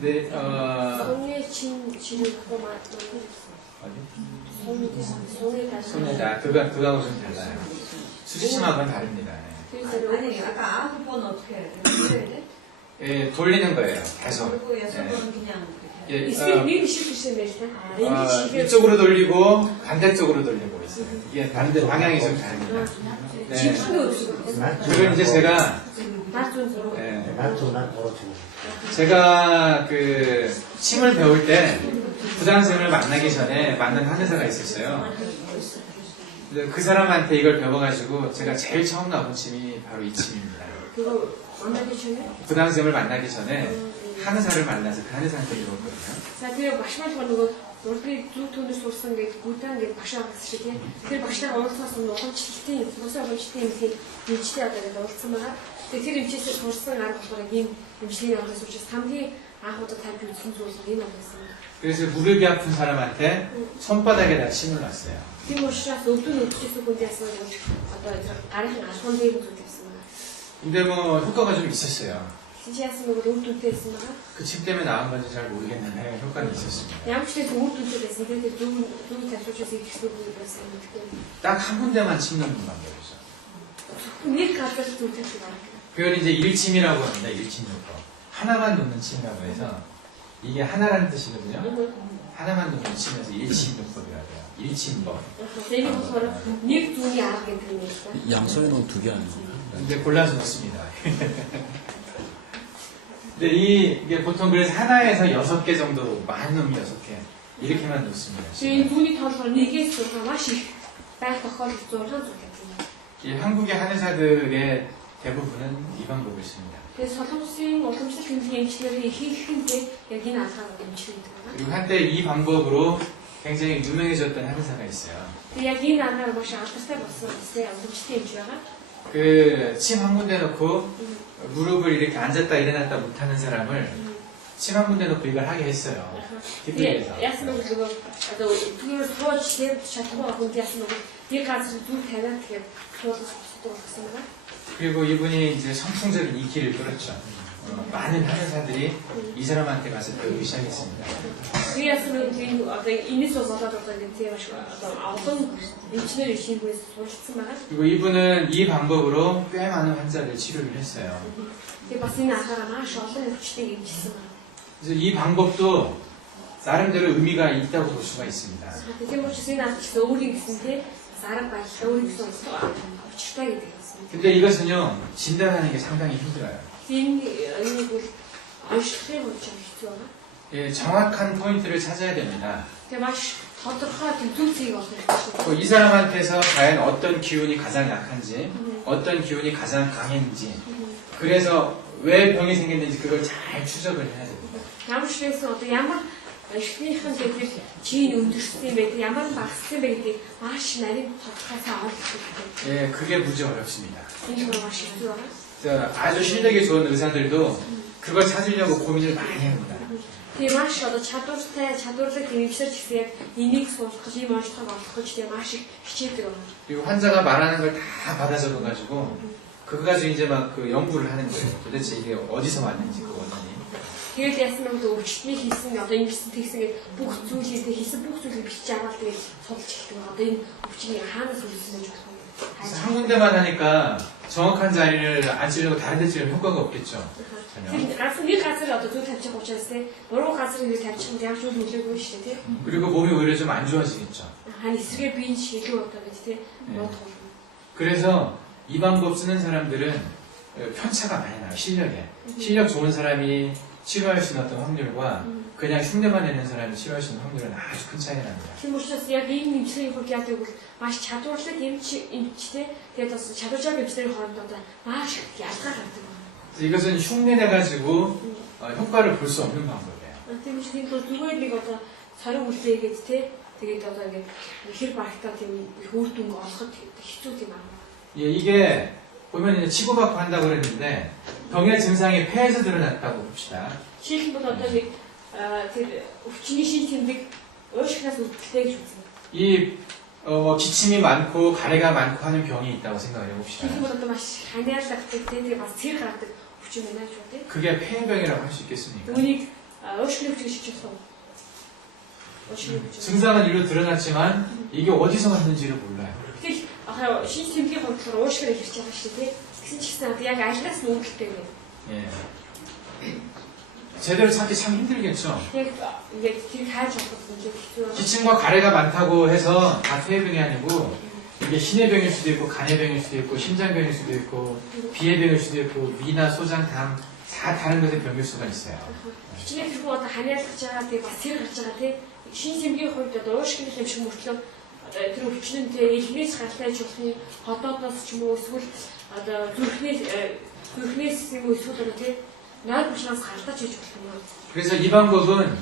네, 손에 침 그거만 손에다 그거하고 좀 달라요. 수지침하고는 다릅니다. 그래서 아니 아까 9번 어떻게 해야 예, 돌리는 거예요. 계속. 그리고 6번은 그냥 예, 이게 нэг шилжсэн байл та. 이쪽으로 돌리고 반대쪽으로 돌리고 있어요. 이게 반대 방향이 좀 다릅니다. 네. 집중도 없고. 그리고 이제 제가 나좀 예, 난또난 벌어지는 제가 그 침을 배울 때 부담생을 만나기 전에 만난 한의사가 있었어요. 근데 그 사람한테 이걸 배워가지고 제가 제일 처음 나온 침이 바로 이 침입니다. 그거 만나기 전에 부담생을 만나기 전에 한의사를 만나서 그 한의사한테 배웠거든요. За тэгээ багш маань нөгөө урдны зүг түүнээс сурсан гэдэг бүдэн гэдэг багш байгаас шиг тийм. Тэр багштай уулзсанаас ухамчлалтын уусаа ухамчлалтын эмчтэй эмчтэй одоо гэдэг уулзсан байгаа. Тэгээ тэр эмчээсээ сурсан арга болохоор ийм эмчлийн орноос учраас хамгийн анх удаа тавьж үзсэн зүйл нь энэ байсан. 그래서 무릎이 아픈 사람한테 손바닥에다 침을 놨어요. Тийм учраас өвдөн өвдөжсэн хүнд яасан гэж одоо гарын алхам дээр зүйл тавьсан байна. 근데 뭐 효과가 좀 있었어요. Чи яасан нөгөө өвдөнтэй байсан байгаа. 그 침 때문에 나은 건지 잘 모르겠는데 효과는 있었습니다. Ямар ч тийм өвдөнтэй байсан. Тэгээд зөв тавьчихсан ихсэн үг байсан юм гэдэг. 딱 한 군데만 침 넣는 방법이죠. Нэг газар зүйл тавьсан байна. 그걸 이제 일침이라고 합니다. 일침요법. 하나만 놓는 침이라고 해서 이게 하나라는 뜻이거든요. 하나만 놓는 침에서 일침요법이라고 해요. 일침법. 제가 болохоор нэг зүйл이 арга гэдэг юм байна. 양손에는 2개 아니에요? 근데 골라서 넣습니다. 근데 이게 보통 그래서 하나에서 6개 정도, 많은 놈이 6개 이렇게만 놓습니다. Тэгээ түүний тоолгоор нэгээс зургаа маш их байх тохиолдол 6 зүйл байна. 이 한국의 한의사들의 대부분은 이 방법을 씁니다. Тэгээ солонгосын уламжлалт хэмжээний эмчнэрийн ихэнхдээ яг энэ аргаар эмчилдэг байна. 그리고 한때 이 방법으로 굉장히 유명해졌던 한의사가 있어요. Тэгээ яг энэ аргаар маш алдартай болсон үстэй уламжлалтын эмч байгаа. 그 침 한 군데 넣고 무릎을 이렇게 앉았다 일어났다 못하는 사람을 침 한 군데 넣고 이걸 하게 했어요. Тэгээ TV에서. яасан нэг нөгөө одоо түүгээр сууж чадахгүй хүн яасан нэг нэг газар зүйл тавиад тэгээд суулгах болсон байна. 그리고 이분이 이제 선풍적인 인기를 끌었죠. 많은 한의사들이 이 사람한테 가서 배우기 시작했습니다. Тэгээ яасан нэг тийм одоо энэс болоод одоо нэг тийм маш одоо олон эмчнэр шингээс суралцсан байгаа. 그리고 이분은 이 방법으로 꽤 많은 환자를 치료를 했어요. Тэгээ бас энэ аргаараа маш олон өвчтөйг эмчилсэн байна. 그래서 이 방법도 나름대로 의미가 있다고 볼 수가 있습니다. Тийм учраас энэ арга гэсэн өөрийн гэсэн те арга баялаа өөрийн гэсэн учиртай гэдэг юм. 근데 이것은요, 진단하는 게 상당히 힘들어요. Энэ энийг бол онцлохын хувьд ч хэцүү байна. 예, 정확한 포인트를 찾아야 됩니다. Тэгээ маш тодорхой тийм зөв зүйг олох хэрэгтэй шүү. 이 사람한테서 과연 어떤 기운이 가장 약한지, 어떤 기운이 가장 강했는지, 그래서 왜 병이 생겼는지 그걸 잘 추적을 해야 됩니다. Ямар ч байсан одоо ямар шигнийхэн гэдэг чинь өндөрсөн бэ, ямар багассан бэ гэдгийг маш нарийн тодорхойсоо олох хэрэгтэй. 예, 그게 무지 어렵습니다. Энэ нь маш хэцүү байна. 아주 실력이 좋은 의사들도 그걸 찾으려고 고민을 많이 합니다. Тэгээ маш одоо чадвартай, чадварлаг эмчилж гэсэн яг энийг суулгах гэж, ийм онцлог олох гэж тэгээ маш их хичээдэг байна. 그리고 환자가 말하는 걸 다 받아 적어가지고 그거 가지고 이제 막 그 연구를 하는 거예요. 도대체 이게 어디서 왔는지 그 원인이. Тэгээд яасан юм бэ? Өвчтний хийсэн одоо ингэсэн тэгсэн гэж бүх зүйлийг хийсэн бүх зүйлийг бичиж аваад тэгээд судалж эхэлдэг. Одоо энэ өвчний хаанаас үүссэн гэж болох юм. 그래서 한 군데만 하니까 정확한 자리를 안 치려고 다른 데 치려면 효과가 없겠죠. 전혀. Тэр ганц нэг газар одоо зүйл тавьчих учраас те буруу газар ингэ тавьчих юм ямар ч үл нөлөөгүй шүү дээ те. 그리고 몸이 오히려 좀 안 좋아지겠죠. 한 эсрэгээ биеийн шилүү одоо гэж те бодох. 그래서 이 방법 쓰는 사람들은 편차가 많이 나요. 실력에. 실력 좋은 사람이 치료할 수 있는 어떤 확률과 그냥 흉내만 내는 사람이 치료할 수 있는 확률은 아주 큰 차이가 납니다. Тийм учраас яг ийм эмчлийн хувьд яадаг бол маш чадварлаг эмчтэй тэгээд бас чадваржаагүй эмчлийн хооронд одоо маш их ялгаа гардаг байна. 이것은 흉내내 가지고 효과를 볼 수 없는 방법이에요. Тийм учраас энэ бол зүгээр нэг одоо сорин үлдээгээд те тэгээд одоо ингэ хэр багтаа тийм их үр дүнг олоход хэцүү тийм аа. 예, 이게 보면 이제 치고받고 한다고 그랬는데 병의 증상이 폐에서 드러났다고 봅시다. Жишээлбэл бол одоо нэг тэр өвчний шин тэмдэг уушгинаас үүдэлтэй гэж үзнэ. 이 기침이 많고 가래가 많고 하는 병이 있다고 생각을 해봅시다. Тийм бол одоо маш ханиалагддаг тэгээд бас цэр гаргадаг өвчин байна шүү дээ. 그게 폐병이라고 할 수 있겠습니까? Үүнийг уушгины өвчин гэж хэлсэн. уушгины өвчин. 증상은 이로 드러났지만 이게 어디서 왔는지를 몰라요. Тэгэл ахаа шин тэмдгийн хувьд болохоор уушгиныг хэрч байгаа шүү дээ. Тэгсэн ч гэсэн одоо яг алнаас нь үүдэлтэй байна. 예. 제대로 찾기 참 힘들겠죠. Яг тэр хайж авах 문제 хэцүү. 기침과 가래가 많다고 해서 다 폐병이 아니고 이게 신의 병일 수도 있고 간의 병일 수도 있고 심장병일 수도 있고 비의 병일 수도 있고 위나 소장, 담 다 다른 것의 병일 수가 있어요. Хичнээн тэрхүү одоо ханиалгаж байгаа тэгээ бас цэр гарч байгаа тий. Шин тэмдгийн хувьд одоо уушгины юм шиг мөртлөө одоо тэр өвчнөнтэй эхнээс гартай жуулахны ходоодоос ч юм уу эсвэл одоо зүрхнээс юм уу эсвэл одоо тий нойр бушраас гардаж хийж болох юм. 그래서 이 방법은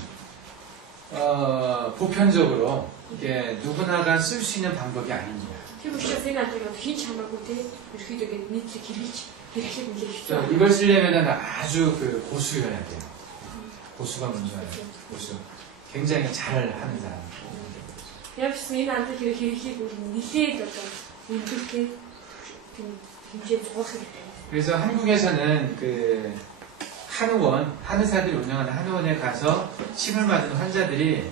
보편적으로 이게 누구나가 쓸 수 있는 방법이 아닙니다. Тэр учраас энэ аргыг одоо хийж хамаагүй тий ерөөхдөө ингэ нийтлэг хэрэглэж хэрэглэх нэлээд хэцүү. 이걸 쓰려면 아주 그 고수여야 돼요. 고수가 문제예요. 고수. 굉장히 잘 하는 사람. Яг ч энэ аргыг хэрэглэхийг нэлээд одоо өндөрлөе тийм хэмжээ зурх хэрэгтэй. 그래서 한국에서는 그 한의사들이 운영하는 한의원에 가서 침을 맞은 환자들이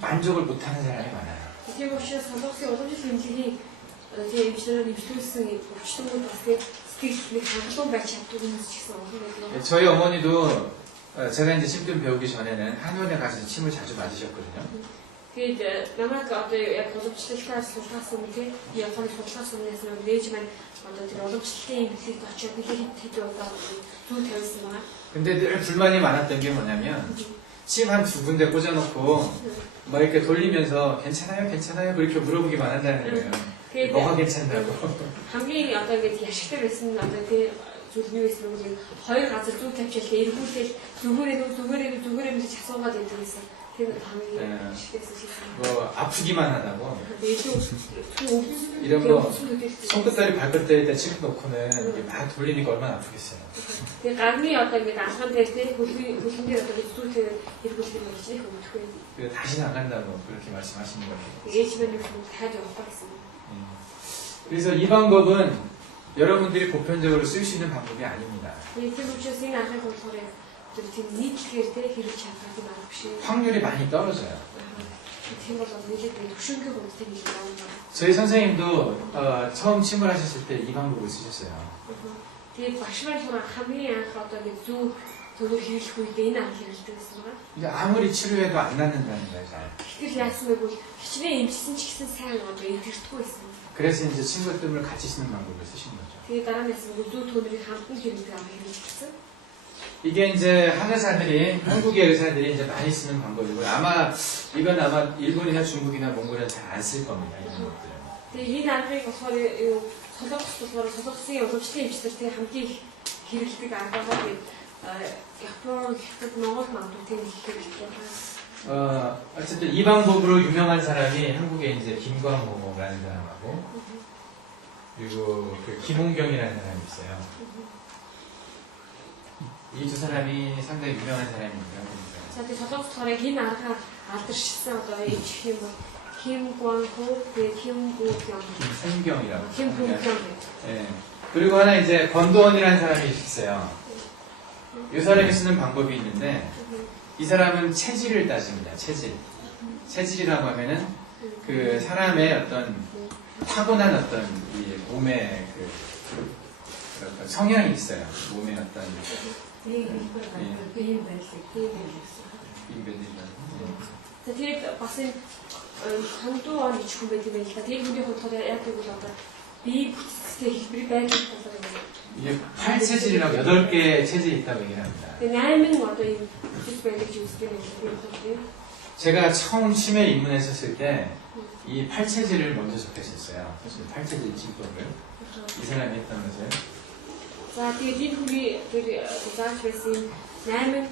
만족을 못하는 사람이 많아요. Тийм учраас солонгосын уламжлал хэмжээний тийм эмчнэр нэвтрүүлсэн өвчтөнүүд бас тийм сэтгэл хангалуун байж чаддаг юм ч гэсэн олон байдаг. 저희 어머니도 제가 이제 침 배우기 전에는 한의원에 가서 침을 자주 맞으셨거든요. Тэгээд намайг одоо яг уламжлалтаас судалгаас өмнө тийм Японы судалгаас өмнөөс нээж маань одоо тэр уламжлалтын эмнэлэгт очиод хэд удаа зүү тавьсан байна. 근데 늘 불만이 많았던 게 뭐냐면 침 한 두 군데 꽂아놓고 막 이렇게 돌리면서 괜찮아요, 괜찮아요 그렇게 물어보기만 한다는 거예요. 뭐가 괜찮다고. хамгийн одоо ингэж яшигтай байсан одоо тийм зүйлний байсан үг хоёр газар зүү тавьчихлаа эргүүлээл зүгээрээ гэж асуугаад байдаг гэсэн. Тэр хамгийн яшигтайсэн шиг. 뭐 아프기만 하다고. 이런 거 손끝다리 발끝다리에다 침 놓고는 이게 막 돌리니까 얼마나 아프겠어요. Тэгээ гарны одоо ингэ алхан дээр тийм хөлн дээр одоо зүүтэй эргүүлэх юм чинь их өвдөхөө. 그래서 다시는 안 간다고 그렇게 말씀하시는 거예요. ээжмэн юу тааж явах гэсэн. 그래서 이 방법은 여러분들이 보편적으로 쓸 수 있는 방법이 아닙니다. Тийм учраас энэ аргыг болохоор тэр тийм нийтлэгээр тийм хэрэгж чадах юм аа биш. 확률이 많이 떨어져요. Тийм бол нийлээд төвшөнгийн хувьд тийм юм байна. 저희 선생님도 처음 침을 하셨을 때 이 방법을 쓰셨어요. Тэгээд багш маань хамгийн анх одоо ингэ 돈을 хэрэглэх үедээ энэ арга хэрэглэдэг гэсэн байна. 이제 아무리 치료해도 안 낫는다는 거예요. 잘. Тэгэхээр яасан бэ гэвэл хичнээн эмчилсэн ч гэсэн сайн одоо эвдэрдэггүй байсан. 그래서 이제 친구뜸을 같이 쓰는 방법을 쓰신 거죠. Тэгээд дараа нь яасан бэ зөв 돈ыг хамтан хэрэглэдэг арга хэрэглэсэн. 이게 이제 한의사들이 한국의 의사들이 이제 많이 쓰는 방법이고요. 아마 이건 아마 일본이나 중국이나 몽골은 잘 안 쓸 겁니다. 이런 것들. Тэгээд энэ аргыг болохоор юу солонгосын удирдлагын эмчилтэй хамтын хэрэглэдэг арга байгаа. Тэгээд Япон, Хятад, Монгол магадгүй тийм хэрэглэдэг байна. 어쨌든 이 방법으로 유명한 사람이 한국에 이제 김광호라는 사람하고 그리고 그 김홍경이라는 사람이 있어요. 이 두 사람이 상당히 유명한 사람입니다. За тэгээд солонгос болохоор энэ аргаар алдаршсан одоо эмч гэх юм бол Ким Гванхо, Ким Гугён, 김홍경이라고. Ким Гугён. 예. 그리고 하나 이제 권도원이라는 사람이 있어요. 이 사람이 쓰는 방법이 있는데 이 사람은 체질을 따집니다. 체질. 체질이라고 하면은 그 사람의 어떤 타고난 어떤 이 몸의 그 어떤 성향이 있어요. 몸의 어떤 За тэгээд бас энэ хандуу он гэж хүн байдаг юм л да. Тэгээд хүний хувьд яг гэвэл одоо бие бүтцтэй хэлбэр байдаг болохоор 이게 8체질이라고 8개의 체질이 있다고 얘기를 합니다. тэгээд 8 одоо энэ бүтц байдаг гэж үздэг юм байна. 제가 처음 치매 입문했었을 때 이 8체질을 먼저 접했었어요. 사실 8체질 진법을 이 사람이 했던 것을. За тэгээд энэ хүний тэр зааж байсан 8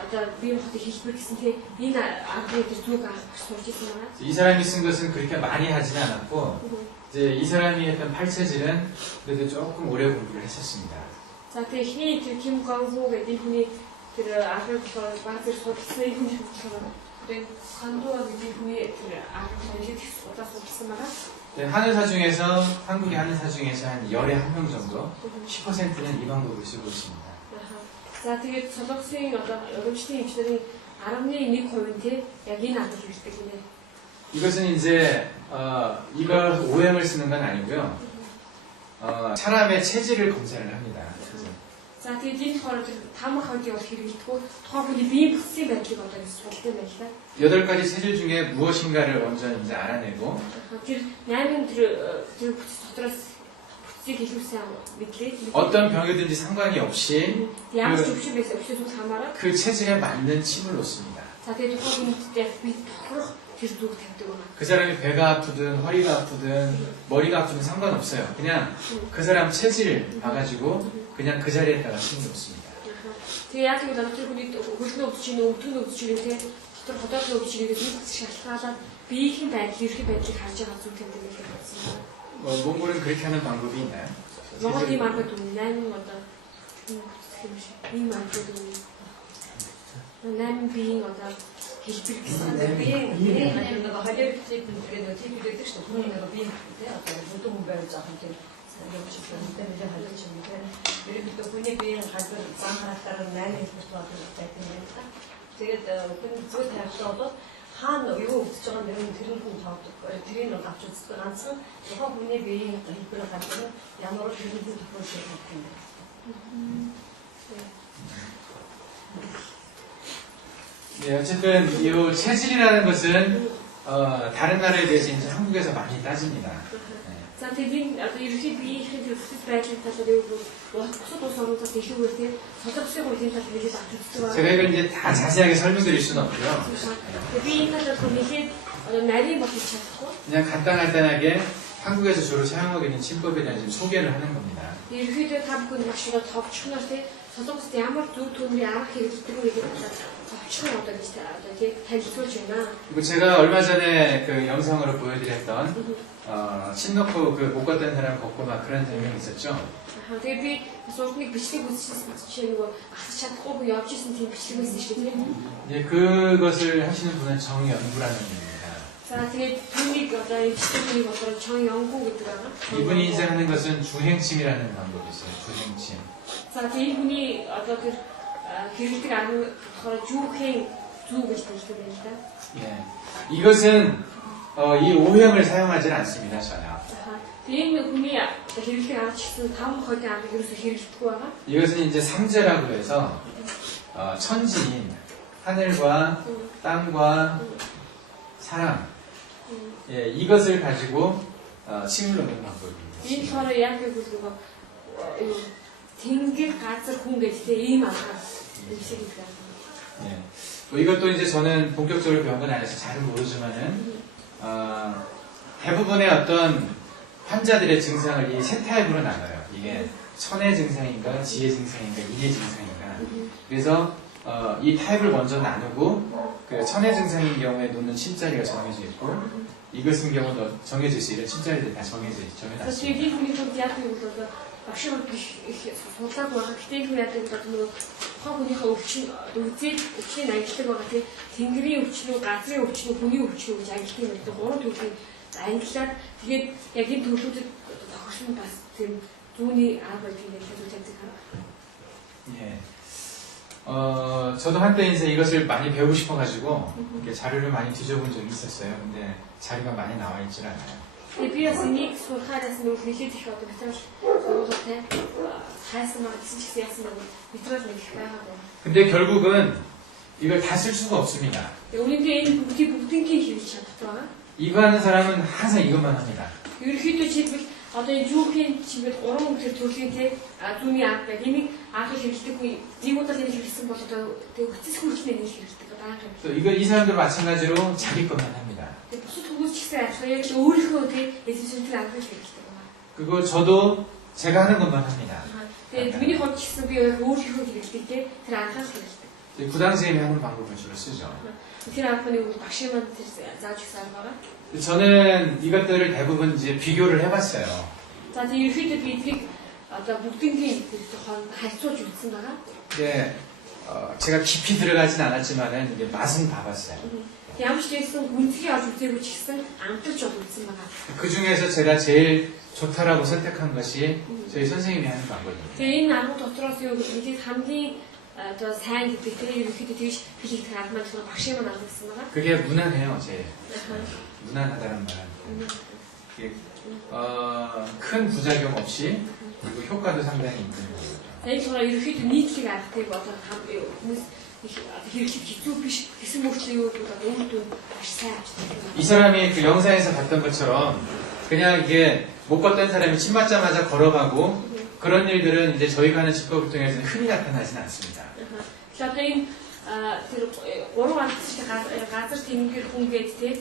одоо бие хотыг хэлбэр гэсэн тийм энэ аргыг тэр зүг авах сурч ирсэн байна. 이 사람이 쓴 것은 그렇게 많이 하지는 않았고 이제 이 사람이 했던 8체질은 그래도 조금 오래 공부를 했었습니다. За тэгээд эхний тэр Ким Гванхо гэдэг энэ хүний тэр аргыг болохоор баг зэрэг судалсан юм болохоор тэгээд хандуу гэдэг хүний тэр аргыг хэлэх удаа судалсан байна. 네, 한의사 중에서 한국의 한의사 중에서 한 10에 1명 정도 10%는 이 방법을 쓰고 있습니다. За тэгээд солонгосын одоо өргөжлийн эмчнэрийн 11% нь яг энэ аргыг хэрэглэдэг гинэ. 이것은 이제 이걸 오행을 쓰는 건 아니고요. 사람의 체질을 검사를 합니다. За тэгээд энэ болохоор 5%ийг бол хэрэглэдэггүй тухайн хүний биеийн бүтцийн байдлыг одоо судалдаг байна л да. 8가지 체질 중에 무엇인가를 먼저 이제 알아내고 Тэр 8 тэр бүтц дотроос бүтцийг хэлүүлсэн мэдлээ. 어떤 병이든지 상관이 없이 ямар ч өвчин байсан өвчнөөс хамаарат 그 체질에 맞는 침을 놓습니다. за тэгээд тухайн хүнтэй би тохирох тэр зүг тавьдаг байна. 그 사람이 배가 아프든 허리가 아프든 머리가 아프든 상관없어요. 그냥 그 사람 체질 봐가지고 그냥 그 자리에다가 침을 놓습니다. Тэгээ яг л одоо тэр хүний хөлнөө өвчин, өвдгөн өвчин тэ дотор хотоодын өвчнээс нэг шалтгаалаад биеийн байдал, ерхий байдлыг харж байгаа зүйл гэдэг нь хэлсэн. 몽골은 그렇게 하는 방법이 있나요? Монгол ийм аргад үнэ 8 одоо ийм аргад үнэ 8 биеийн одоо хэлбэр гэсэн. 비행 아니면 내가 하이라이트 테이프 그래도 테이프 되듯이 또 그런 내가 비행 때 어떤 보통 공부를 작은 게 이렇게 싶었는데 이제 하려고 했는데 이렇게 또 군에 비행 가서 장하라는 날에 그것도 되니까 제가 그 그거 대학교도 한 이거 저런 내용 들은 거 저도 드리는 앞쪽에서 간서 제가 군에 비행 이끌어 가서 양으로 드리는 거 프로젝트 같은데. 네, 어쨌든 이 체질이라는 것은 다른 나라에 비해서 이제 한국에서 많이 따집니다. За тэгээд одоо ерөнхий биеийн тэр бүтц байдлын талаар юу бусад улс орнуудаас илүү тийм солонгосын хуулийн талаар нэлээд авчирдаг байна. 제가 이걸 이제 다 자세하게 설명드릴 수는 없고요. Тэгээд би энэ талаар нэлээд одоо нарийн болох чадахгүй. 그냥 간단하게 한국에서 주로 사용하고 있는 침법에 대한 지금 소개를 하는 겁니다. Ерөнхийдөө та бүхэн маш их товчхоноор тийм солонгост ямар зөв төмний арга хэрэглэдэг вэ гэдэг талаар товчхон одоо гэж одоо тийм танилцуулж байна. 그리고 제가 얼마 전에 그 영상으로 보여드렸던 침 넣고 그 못 걷던 사람 걷고 막 그런 장면이 있었죠. Тэгээд би сургалтыг бичлэг үзчихсэн чинь нөгөө асаж чадахгүй явж исэн тийм бичлэг байсан шүү дээ. 이제 그것을 하시는 분은 정연구라는 분입니다. За тэгээд түүнийг одоо бичлэгний болохоор Чон Ёнгу гэдэг байгаа. 이분이 이제 하는 것은 주행침이라는 방법이 있어요. 주행침. За тэгээд хүний одоо тэр хэрэглэдэг арга болохоор жүүхэн зүү гэж хэлдэг юм л да. 예. 이것은 이 오형을 사용하지는 않습니다. 전혀. Энэ хүний хэрэглэдэг арга гэсэн 5% арга ерөөсөй хэрэглэдэггүй байгаа. 이것은 이제 삼재라고 해서 천지인 하늘과 땅과 사람, 예, 이것을 가지고 침을 놓는 방법입니다. Энэ болохоор яг нэг үлгөө тэнгэр газар хүн гэж тэ ийм аа шиг 있다. 예. 뭐 이것도 이제 저는 본격적으로 배운 건 아니라서 잘은 모르지만은 대부분의 어떤 환자들의 증상을 이 세 타입으로 나눠요. 이게 천의 증상인가, 지혜 증상인가, 인의 증상인가. 그래서 이 타입을 먼저 나누고 그 천의 증상인 경우에 놓는 침자리가 정해져 있고 이것은 경우도 정해져 있어요. 이런 침자리들이 다 정해놨습니다. 그래서 이 хүний хувьд яг нэг үлгөө багш их судлаад байгаа. Гэтэл хүн яадаг бол нөгөө тухайн хүнийхээ өвчин үзээд өвчнийг ангилдаг байгаа тийм тэнгэрийн өвчин үү, газрын өвчин үү, хүний өвчин үү гэж ангилдаг юм гэдэг гурван төрлийн ангилаад тэгээд яг энэ төрлүүдэд тохирсон бас тийм зүүнний арга байдгийг хэлж чаддаг. 예. 저도 한때 이제 이것을 많이 배우고 싶어가지고 이렇게 자료를 많이 뒤져본 적이 있었어요. 근데 자료가 많이 나와 있질 않아요. Би бас энийг сурахаас нөгөө хэлээд их одоо материал сургуулиутай хайсан маа гэсэн ч гэсэн яасан нөгөө материал нэг их байгаа байна. 근데 결국은 이걸 다 쓸 수가 없습니다. Үүнийдээ энэ бүгдийг хийж чаддаг байгаа. 이거 하는 사람은 항상 이것만 합니다. Ерөнхийдөө жишээлбэл одоо энэ жүүхийн чигээр 3 өндөр төрлийн те зүүнний анх байг. Энийг анх хэрэглэдэг үе нэг удаа энийг хэрэглэсэн бол одоо тэг хүчис хөрчлөө энийг хэрэглэдэг байгаа юм. 또 이 사람들 마찬가지로 자기 것만 합니다. Тэг бусад хүмүүс ч гэсэн адилхан яг л өөрийнхөө те эзэмшилтэй анх хэрэглэдэг байгаа. 그리고 저도 제가 하는 것만 합니다. Тэгээд миний хувьд ч гэсэн би яг өөрийнхөө хэрэглэдэг те тэр анхаас хэрэглэдэг. 부당 선생님이 하는 방법을 주로 쓰죠. Тэр анхны үг багшийн манд тэр зааж өгсөн байгаа. 저는 이것들을 대부분 이제 비교를 해봤어요. За тийм ерөөхдөө бидний одоо бүгднийг тухайн харьцуулж үзсэн байгаа. 근데 제가 깊이 들어가진 않았지만은 이게 맛은 봐봤어요. Ямар ч гэсэн үнцгийг олж үзээгүй ч гэсэн амтарч бол үзсэн байгаа. 그 중에서 제가 제일 좋다라고 선택한 것이 저희 선생님이 하는 방법입니다. Тэгээ энэ арга дотроос юу гэж мэдээд хамгийн одоо сайн гэдэг тийм ерөөхдөө тэгж хэлэх арга маань болохоор багшийн маань арга гэсэн байгаа. 그게 무난해요, 제일. 무난하다는 말은. 이게, 큰 부작용 없이 그리고 효과도 상당히 있는 거죠. Энэ болохоор ерөөхдөө нийтлэг аргатай одоо хүмүүс их хэрэглэх хэцүү биш гэсэн мөртлөө юу гэдэг нь өөртөө маш сайн авчдаг. 이 사람이 그 영상에서 봤던 것처럼 그냥 이게 못 걷던 사람이 침 맞자마자 걸어가고 그런 일들은 이제 저희가 하는 치과를 통해서는 흔히 나타나지는 않습니다. Тэгэхээр одоо энэ тэр 3 ардчтай газар тэнгэр хүнгээд тийм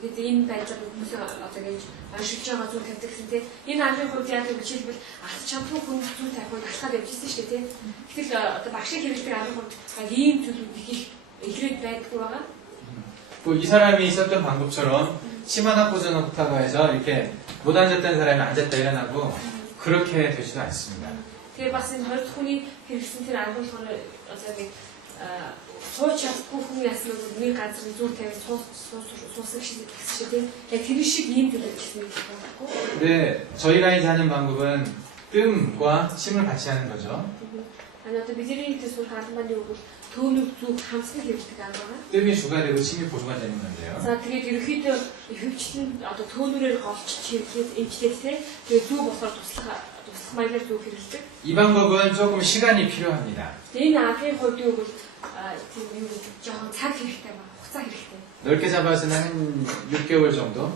гэдэг энэ байдлаар хүмүүс одоо гэж уншиж байгаа зүйл тавьдаг гэсэн тийм энэ аргын хувьд яг жишээлбэл алт чампуу хүн зүйл тавих үед алхаад явчихсан шүү дээ тийм. Гэтэл одоо багшийн хэрэглэдэг аргын хувьд ийм зүйлүүд их илрээд байдаггүй байгаа. 이 사람이 있었던 방법처럼 침 하나 꽂아놓다고 해서 이렇게 못 앉았던 사람이 앉았다 일어나고 그렇게 되지도 않습니다. Тэгээ бас энэ хоёр дахь хүний хэрэгсэн тэр арга болохоор одоо нэг сууч чадахгүй хүн ясна нэг газар зүр тавьж суусан шиг тийм яг тэр шиг ийм зүйл гэсэн үг байхгүй. 근데 저희가 이제 하는 방법은 뜸과 침을 같이 하는 거죠. 아니 одоо бидний тэр сурах арга маань юу гэвэл төөнөг зүг хамсгал хэрэглэдэг арга байна. 뜸이 주가 되고 침이 보조가 되는 건데요. За тэгээд ерөөхдөө хөвчлэн одоо төөнөрөөр голч хэрэглээд эмчлээд тийм тэгээд зүг болохоор туслах маягаар зүг хэрэглэдэг. 이 방법은 조금 시간이 필요합니다. Энэ аргын хувьд юу гэвэл тийм юу жоохон цаг хэрэгтэй байна. хугацаа хэрэгтэй. 넓게 잡아서는 한 6개월 정도.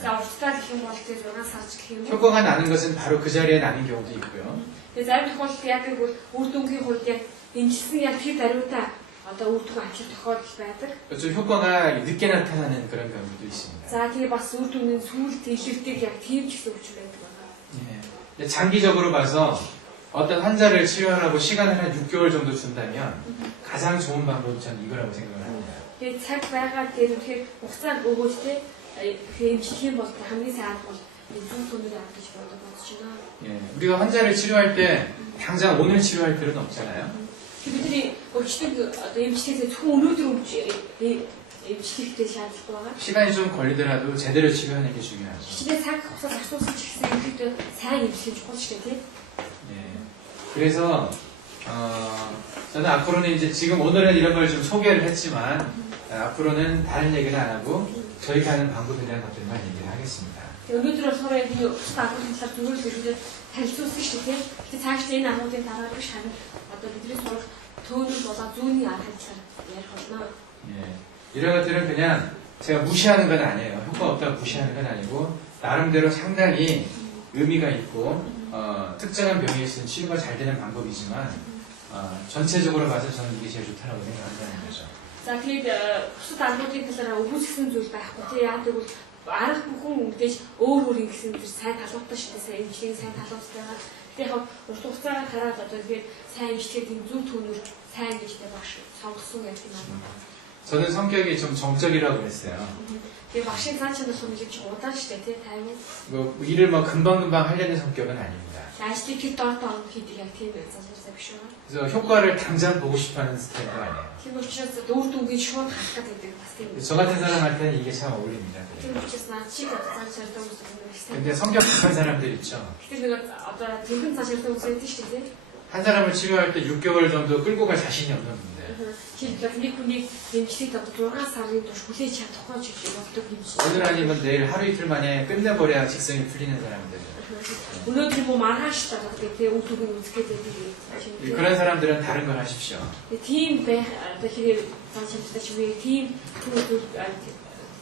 За уртаа гэх юм бол тэр 6 сар гэх юм. 효과가 나는 것은 바로 그 자리에 나는 경우도 있고요. Тэгээ зарим тохиолдолд яг гэвэл үр дүнгийн хувьд яг эмчилсэн яг тэр даруйдаа одоо үр дүн авчих тохиолдол байдаг. 좀 효과가 늦게 나타나는 그런 경우도 있습니다. За тэгээ бас үр дүнийн сүүлд илэрдэг яг тийм ч гэсэн өвчин байдаг байна. 예. 장기적으로 봐서 어떤 환자를 치료하라고 시간을 한 6개월 정도 준다면 가장 좋은 방법은 저는 이거라고 생각을 합니다. Тэгээ цаг байгаа дээр үнэхээр хугацаа өгөөж тэ эмчлэх юм бол хамгийн сайн арга бол зөв 손으로 авч бодож байна. 예. 우리가 환자를 치료할 때 당장 오늘 치료할 필요는 없잖아요. бидний өвчтөг одоо эмчлэхээс зөвхөн өнөөдөр эмчлэхтэй шаардлагатай байгаа. 시간이 좀 걸리더라도 제대로 치료하는 게 중요하죠. Хичнээн цаг хугацаа зарцуулсан ч гэсэн ерөнхийдөө сайн эмчлэх чухал шүү дээ, тийм. 예. 그래서 저는 앞으로는 이제 지금 오늘은 이런 걸 좀 소개를 했지만 앞으로는 다른 얘기는 안 하고 저희가 하는 방법에 대한 것들만 얘기를 하겠습니다. өнөөдөр болохоор энэ өчтөд агуулгын талаар зөвлөл өгөхөд танилцуулсан шүү дээ. Гэтэ цааш энэ агуулгын дараа биш харин одоо бидний сурах төөнөл болоо зүүнний арга хэлцээр ярих болно. 예. 이런 것들은 그냥 제가 무시하는 건 아니에요. 효과 없다고 무시하는 건 아니고 나름대로 상당히 의미가 있고 특정한 병에 있어서 치료가 잘 되는 방법이지만 전체적으로 봐서 저는 이게 제일 좋다고 생각한다는 거죠. За тэгээд бусад аргуудын талаараа өгүүлсэн зүйл байхгүй тий. Яг тэгвэл арга бүхэн мэдээж өөр өөр ингэсэн тэр сайн талуудтай шүү дээ. Сайн эмчлийн сайн талуудтайгаа. Тэгээд яг урт хугацаагаар хараад одоо тэгээд сайн эмчтэй тийм зөв түүнээр сайн эмчтэй багш сонгосон гэдэг юм байна. 저는 성격이 좀 정적이라고 그랬어요. Тэгээд багшийн цаан чанар хүмүүс ч удаан шүү дээ тий. Тайван. 뭐 일을 뭐 금방금방 하려는 성격은 아닙니다. Ажлыг хэд доор хийдэг яг тийм залуусаа биш үү? 그래서 효과를 당장 보고 싶어하는 스타일도 아니에요. Тийм учраас өөр дүнгийн шууд харах гэдэг бас тийм. 저 같은 사람한테는 이게 참 어울립니다. Тийм учраас наад чи цаан чанартай хүмүүс юм. 근데 성격 급한 사람들 있죠. Тэгэхээр нэг одоо тэрхэн цаан чанартай хүмүүс байдаг шүү дээ. 한 사람을 치료할 때 6개월 정도 끌고 갈 자신이 없는 분들. Чи нэг хүний эмчлэгт одоо 6 сарын турш хүлээж чадахгүй ч гэж боддог юм шиг. 오늘 아니면 내일 하루 이틀 만에 끝내버려야 직성이 풀리는 사람들. Өнөөдөр юм маргааш тагаад тэгээ үг түгэн үзгээд байдаг. 그런 사람들은 다른 걸 하십시오. Тийм байх одоо хэрэг цаан чанартай ч үгүй тийм түүх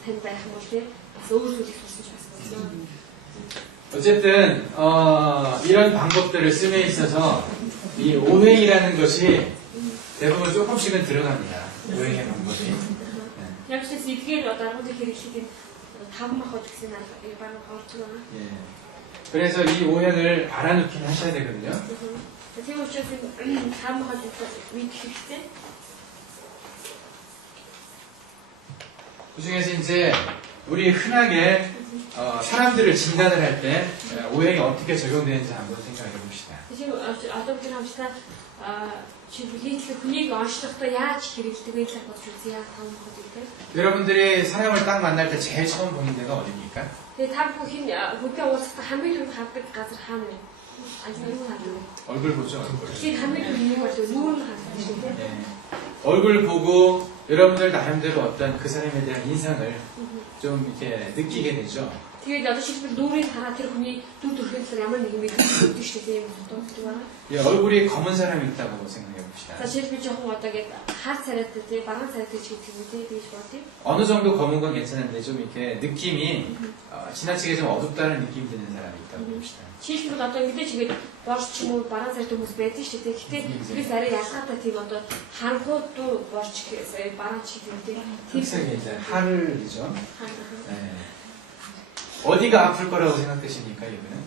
тань байх юм бол тий бас өөр зүйлийг сурсан ч бас болно. 어쨌든 이런 방법들을 씀에 있어서 이 오행이라는 것이 대부분 조금씩은 들어갑니다. 오행의 방법이. Яг ч гэсэн эдгээр одоо аргуудыг хэрэглэхэд таван махад гэсэн арга орж байгаа. 예. 그래서 이 오행을 알아놓긴 하셔야 되거든요. Тийм учраас таван махад үед хэрэгтэй. 그 중에서 이제 우리 흔하게 사람들을 진단을 할 때 오행이 어떻게 적용되는지 한번 생각해 봅시다. 지금 одоо бид хамтдаа чи бүлэглэх хүнийг онцлохдоо яаж хэрэглэдэг вэ гэж бодож үзье. таван махад гэдэг. 여러분들이 사람을 딱 만날 때 제일 처음 보는 데가 어디입니까? Тэгээ та бүхэн хөдөө уулзахдаа хамгийн түрүүнд хардаг газар хаана вэ? 아니면 얼굴 보죠. 얼굴. 그 감을 있는 것도 누구를 하는데 예. 얼굴 보고 여러분들 나름대로 어떤 그 사람에 대한 인상을 좀 이렇게 느끼게 되죠. тэгээд одоо шилбэл нүрийн хараа тэр хүний дүр төрхөөр ямар нэгэн мэдээлэл өгдөг шүү дээ юм боддог. 예, 얼굴이 검은 사람이 있다고 생각해 봅시다. За шилбэл жоохон одоо гээд хар царайтай тий баруун царайтай ч гэдэг юм тий гэж бодъё. 어느 정도 검은 건 괜찮은데 좀 이렇게 느낌이 지나치게 좀 어둡다는 느낌이 드는 사람이 있다고 봅시다. Шилбэл одоо мэдээж тэгээд борч ч юм уу баруун царайтай хүмүүс байдаг шүү дээ. Гэхдээ тэрээс арай ялгаатай тийм одоо харанхуй дуу борч гэсэн баруун ч гэдэг юм тий. 흰색이 이제 하늘이죠. 네. 어디가 아플 거라고 생각되십니까, 이거는?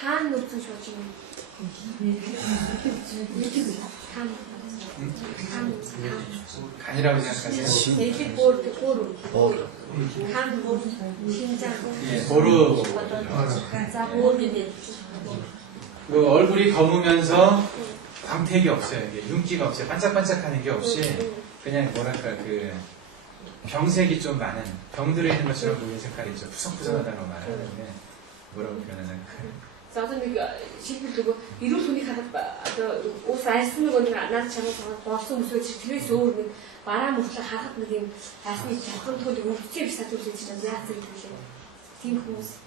хаан нүрсэн шууж юм. 간이라고 생각하세요? 이게 보루. 간 보루. 심장. 예, 보루. 자, 보루인데. 그 얼굴이 검으면서 광택이 없어요. 이게 윤기가 없어요. 반짝반짝하는 게 없이 그냥 뭐랄까 그 병색이 좀 많은 병들어 있는 것처럼 보이는 색깔이죠. 푸석푸석하다고 말하는데 뭐라고 표현하나 За одоо нэг шилбэл нөгөө эрүүл хүнийг хараад одоо уус айсан нөгөө наад чанар болсон хүмүүсөөс тэрээс өөр нэг бараа мөртлөг харахад нэг юм айсны чавхан төл өвчтэй биш сатул гэж байна. Яа зэрэг тийм тийм хүмүүс.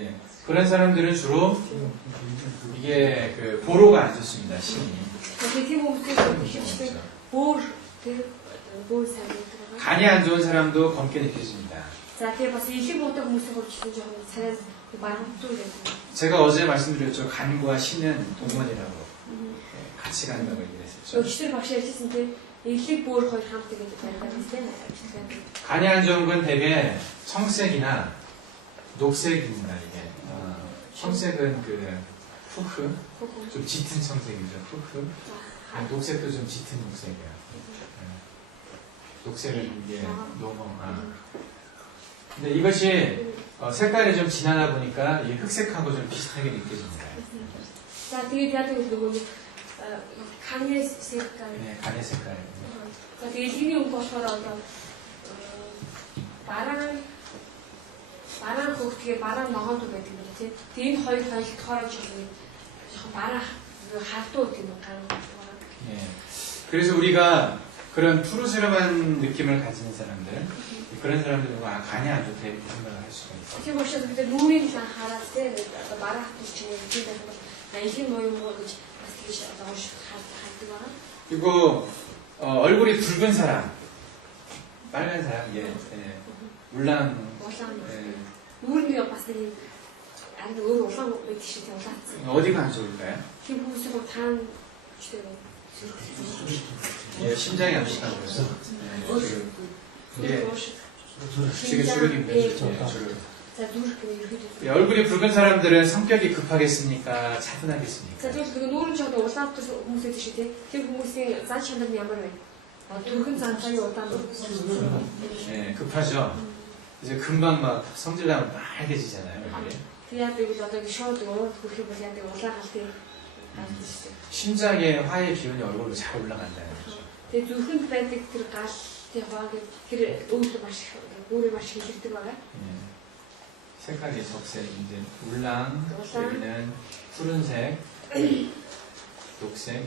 예. 그런 사람들은 주로 이게 그 보로가 안 좋습니다. 신이. тийм хүмүүстэй бүр тэр бүр сайн байдаг. 간이 안 좋은 사람도 검게 느껴집니다. За тэгээ бас илэг муудаг хүмүүсийн хувьд ч жоохон царай 제가 어제 말씀드렸죠. 간과 신은 동반이라고 같이 간다고 얘기했었죠. 간이 안 좋은 건 되게 청색이나 녹색입니다. 이게 청색은 그 푸흐, 좀 짙은 청색이죠. 푸흐. 녹색도 좀 짙은 녹색이에요. 녹색은 이게 너무 근데 이것이 색깔이 좀 진하다 보니까 이 흑색하고 좀 비슷하게 느껴집니다. 자, 되게 대한민국 누구는 간의 색깔. 네, 간의 색깔. 자, 되게 힘이 온 것처럼 말랑 그 어떻게 말랑 나가도 되는 거지. 대인 거의 털어주고 말랑 할도 되는 거. 예. 그래서 우리가 그런 푸르스름한 느낌을 가지는 사람들, 그런 사람들은 간이 안 좋다 이렇게 생각을 할 수가 있어요. 지금 보시면 그때 누인 다 하라때 말아 두치는 그래서 나이신 모임 뭐 бас тэгж одоо уушиг хардаг байгаа. 그리고 얼굴이 붉은 사람, 빨간 사람, 물랑, Улаан. 예, Үүрний бас нэг юм ард өөр улаан байдаг шиг тийм улаацсан. 어디가 안 좋을까요? Тийм хүмүүсийн таан ч тийм 예, 심장이 안 좋다고 그래서. 예, уушиг. 지금 주름입니다. 예, 주름. За дүүрх гэх юм 예, 얼굴이 붉은 사람들은 성격이 급하겠습니까? За 차분하겠습니까? тэгвэл нүүрэн чод улаан хүмүүс байдаг шиг тийм хүмүүсийн зан чанар нь ямар вэ? Дүүрхэн занцааны удаан. 예, 급하죠. 이제 금방 막 성질나면 빨개지잖아요. 이게. Тэгээд тэгвэл одоо шууд урд хөрөх юм бол яадаг улаан галтын гардаг шүү дээ. 심장의 화의 기운이 얼굴로 잘 올라간다는 거죠. Тэгээд зүрхэнд байдаг тэр галт хаваа гэх тэр өөрөөр маш хэлэрдэг байгаа. 예. 색깔이 적색, 이제 울랑, 여기는 푸른색, 녹색,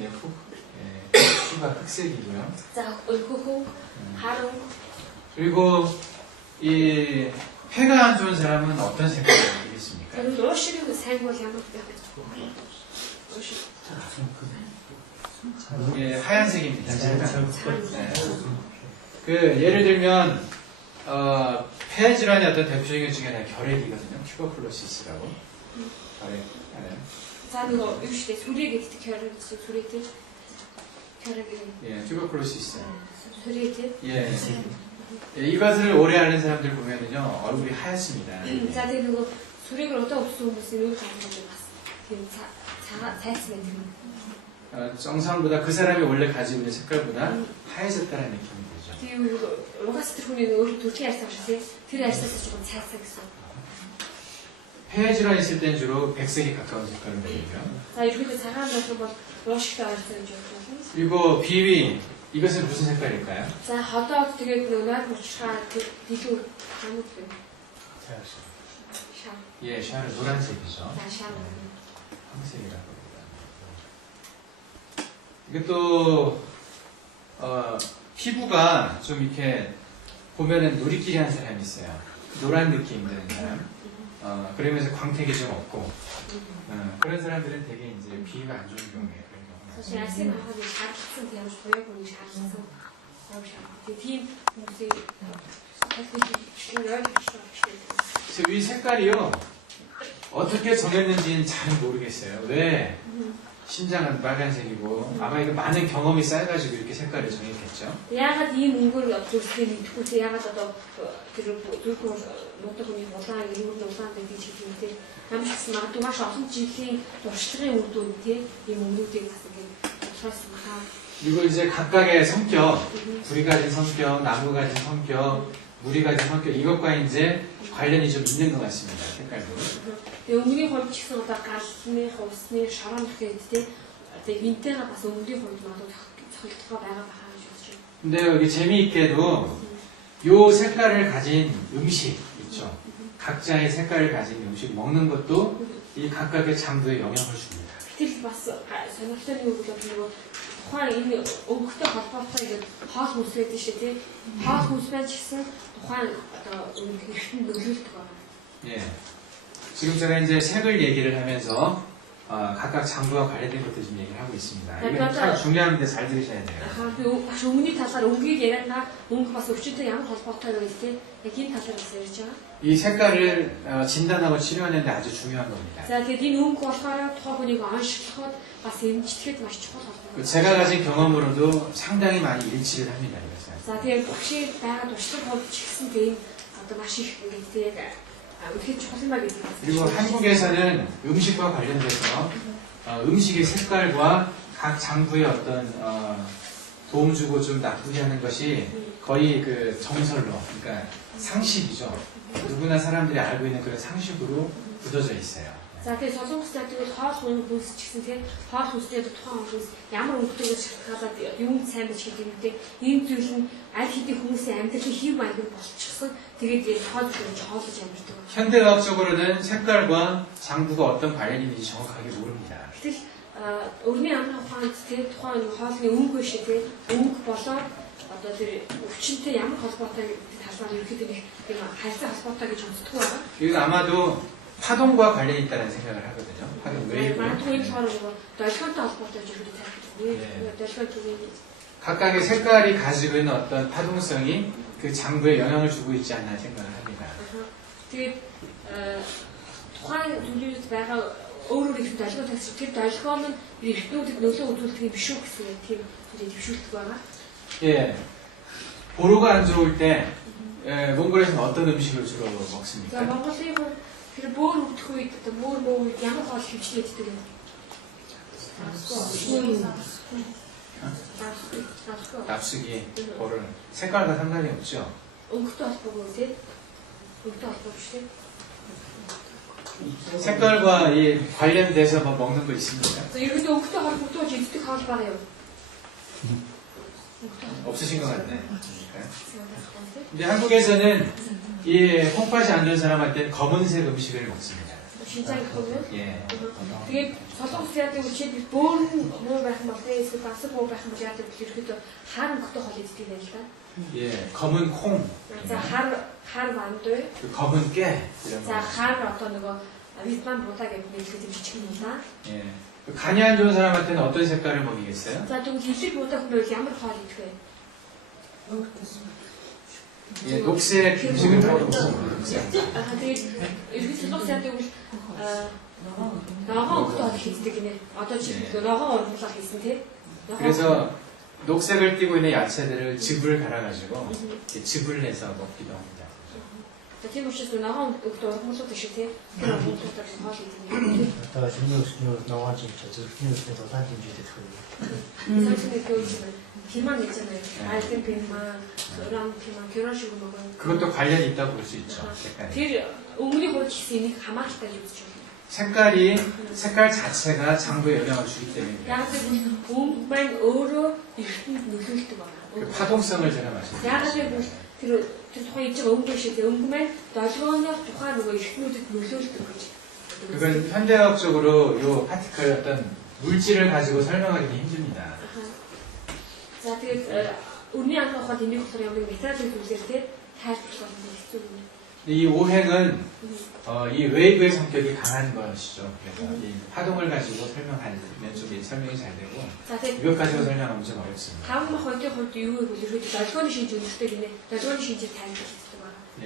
피가 흑색이고요. За өлгөхөө харан 그리고 이 폐가 안 좋은 사람은 어떤 색깔이 되겠습니까? тэр уушиг сайн бол ямар байх вэ? Уушиг. 예, 하얀색입니다. 잘 네. 그 예를 들면 폐 질환의 어떤 대표적인 것 중에 하나가 결핵이거든요. 튜버클로시스라고. 결핵. 네. За нөгөө юу шүү дээ сүрээ гэдэг хэрэг гэсэн сүрээ тийм. хэрэг 예, 튜버클로시스. сүрээ тийм. 예. 예, 이것을 오래 앓는 사람들 보면은요 얼굴이 하얗습니다. За тэгээд нөгөө сүрээгэр одоо өвсөн хүмүүсийн юу гарах юм бас тийм цагаа цайцсан байдаг. 정상보다 그 사람이 원래 가지고 있는 색깔보다 하얘졌다는 느낌이 들죠. Тийм угаас тэр хүний өөр төрлийн арьсаа шүү дээ. Тэр арьсаас 조금 цайцсан гэсэн. 폐 질환 있을 땐 주로 백색이 가까운 색깔을 보이고요. За ерөнхийдөө цагаан болох бол уушигтай арьсаа гэж байна. 그리고 비위 이것은 무슨 색깔일까요? За ходоод тэгээд нөгөө нойр булчирхаа дэлгүүр хамт байна. 샤. 예, 샤는 노란색이죠. За 샤. 황색이라고 합니다. 이것도 피부가 좀 이렇게 보면은 누리끼리 한 사람이 있어요. 노란 느낌 드는 사람. 그러면서 광택이 좀 없고 그런 사람들은 되게 이제 비위가 안 좋은 경우에요. 사실 아시는 분이 잘 키친 대한 보여보니 잘 키서 тийм хүмүүсийн 그래서 이 색깔이요 어떻게 정했는지는 잘 모르겠어요. 왜 심장은 빨간색이고 아마 이거 많은 경험이 쌓여가지고 이렇게 색깔을 정했겠죠. яагаад ийм өнгөөр зүрхтэй мэдхгүй яагаад одоо тэр зүрх нутаг хүний улаан ирмэр улаан гэдэг чиглэлтэй хамшигсан магадгүй маш олон жилийн туршлагын үр дүн тийм ийм өнгүүдийг бас ингэ тусгасан баха. 그리고 이제 각각의 성격, 불이 가진 성격, 나무 가진 성격, 물이 가진 성격 이것과 이제 관련이 좀 있는 것 같습니다. 색깔도. Тэгээ өнгөний хувьд ч гэсэн одоо галны, хувцсны, шорон гэхэд тэгээ винтэйгээ бас өнгөний хувьд магадгүй цогцолтгоо байгаа баха гэж бодож байна. 근데 여기 재미있게도 요 색깔을 가진 음식 있죠. 각자의 색깔을 가진 음식 먹는 것도 이 각각의 장부에 영향을 줍니다. Гэтэл бас сонирхолтой нь юу гэвэл нөгөө тухайн энэ өнгөтэй холбоотой гэдэг хоол хүнс байдаг шүү дээ. Хоол хүнс байж гисэн тухайн одоо өнгөнд нөлөөлдөг байна. 예. 지금 제가 이제 색을 얘기를 하면서 각각 장부와 관련된 것들 좀 얘기를 하고 있습니다. 이게 참 중요한데 잘 들으셔야 돼요. 그 бас өмнөний талаар өнгөийг яриана өнгө бас өвчтөй ямар холбоотой вэ гэдэг яг энэ талаар бас ярьж байгаа. 이 색깔을 진단하고 치료하는데 아주 중요한 겁니다. За тэгээд энэ өнгө болохоор тухайн хүнийг оншилгоход бас эмчилгээд маш чухал холбоотой. 제가 가진 경험으로도 상당히 많이 일치를 합니다. 이것은. За тэгээд багшийн байгаа туршлага хувьд ч гэсэн тийм одоо маш их ингээд 어떻게 조금만 그리고 한국에서는 음식과 관련돼서 음식의 색깔과 각 장부의 어떤 도움 주고 좀 나쁘게 하는 것이 거의 그 정설로, 그러니까 상식이죠. 누구나 사람들이 알고 있는 그런 상식으로 굳어져 있어요. За тэгээд солонгостой тэгвэл хоол хүнс ч гэсэн тийм хоол хүнстэй тухайн хүмүүс ямар өнгөтэйг шалтгаалаад юм сайн байж гэдэг юм те ийм зүйл нь аль хэдийн хүмүүсийн амьдралын хэв маягаар болчихсон тэгээд хоол хүнс хоолж амьддаг. 현대과학적으로는 색깔과 장부가 어떤 관련이 있는지 정확하게 모릅니다. Гэтэл өрний амрах ухаанд тийм тухайн хоолны өнгө биш тийм өнгө болоод одоо тэр өвчнөд ямар холбоотой гэдэг талаар ерөөхдөө нэг харилцаа холбоотой гэж үздэг байгаа. 이건 아마도 파동과 관련이 있다는 생각을 하거든요. 파동 웨이브. 만통이 서로 뭐 날씨한테 아스파트 저기 네. 날씨한테 각각의 색깔이 가지고 있는 어떤 파동성이 그 장부에 영향을 주고 있지 않나 생각을 합니다. тэгээд тухайн зүйлүүд байгаа өөрөөр хэлбэл далгын тагс тэр далгын нь эрдэнүүдэд нөлөө үзүүлдэг юм биш үү гэсэн тийм зүйлийг төвшүүлдэг байгаа. 예, 보루가 안 좋을 때 몽골에서는 어떤 음식을 주로 За 먹습니까? Монголын тэр бөөр өвдөх үед одоо бөөр муу үед ямар хоол хөвчтэй иддэг юм? 납수기, 보르 색깔과 상관이 없죠. өнгөтэй холбоогүй тийм. өнгөтэй холбоогүй шүү дээ. 색깔과 이 관련돼서 뭐 먹는 거 있습니까? За ерөнхийдөө өнгөтэй холбогдож иддэг хоол байгаа юм. 없으신 것 같네. 근데 한국에서는 이 홍파시 안 좋은 사람한테는 검은색 음식을 먹습니다. 신장 보면 예. тэгээд солонгос яадаг үчид бөөр нь муу байх юм бол эсвэл бас муу байх юм бол яадаг ерөнхийдөө хар өнгөтэй хоол иддэг юм л да. 예, 검은 콩, За хар вандой. 그 검은 깨 이런 За 거. хар одоо нөгөө вьетнам будаа гэдэг нэртэй юм жижиг юм да. 예. 그 간이 안 좋은 사람한테는 어떤 색깔을 먹이겠어요? За тэгвэл илэг будаа хүмүүс ямар хоол идэх вэ? 예, 녹색 음식을 많이 먹습니다. 녹색. Тэгээд ерөнхийдөө солонгос яадаг үл ногоон өнгөтэй хоол хийдэг гинэ. Одоо чи ногоон ургуулаа хийсэн тийм. 그래서 녹색을 띠고 있는 야채들을 즙을 갈아가지고 이렇게 즙을 내서 먹기도 합니다. За тийм учраас ногоон өнгөтэй ургуулдаг шиг тийм. Тэр ургуулдаг хоол идэх юм. Одоо шинээр наваач зөвхөн дулаан хэмжээтэй тохиолдол. 사실은 그 비만 있잖아요. 알덴 비만, 그런 비만, 그런 식으로 먹어요. 그것도 관련이 있다고 볼 수 있죠. 색깔이. 딜 우리 고를 있으니 가만히 있다죠. 색깔 자체가 장부에 영향을 주기 때문입니다. 야가지고 몸만 어로 누를 때 봐. 그 파동성을 제가 말씀드렸습니다. 야가지고 그 тухайн ичиг өнгөштэй өнгөмэн долгооноос тухайн нөгөө ихнүүдэд нөлөөлдөг гэж. 그건 현대학적으로 요 파티클 어떤 물질을 가지고 설명하기는 힘듭니다. За тэгээд өрний анх ухаад энийг болохоор ямар металлын зүйлээр те тайлбарлах нь хэцүү юм. 이 오행은 이 웨이브의 성격이 강한 것이죠. 그래서 이 파동을 가지고 설명하는 쪽이 설명이 잘 되고 За тэгээд 이것 가지고 설명하면 좀 어렵습니다. таван мах хоёрын хувьд юу вэ гэвэл долгооны шинж өнөртэй гинэ. долгооны шинжээр тайлбарлагддаг байна. 예.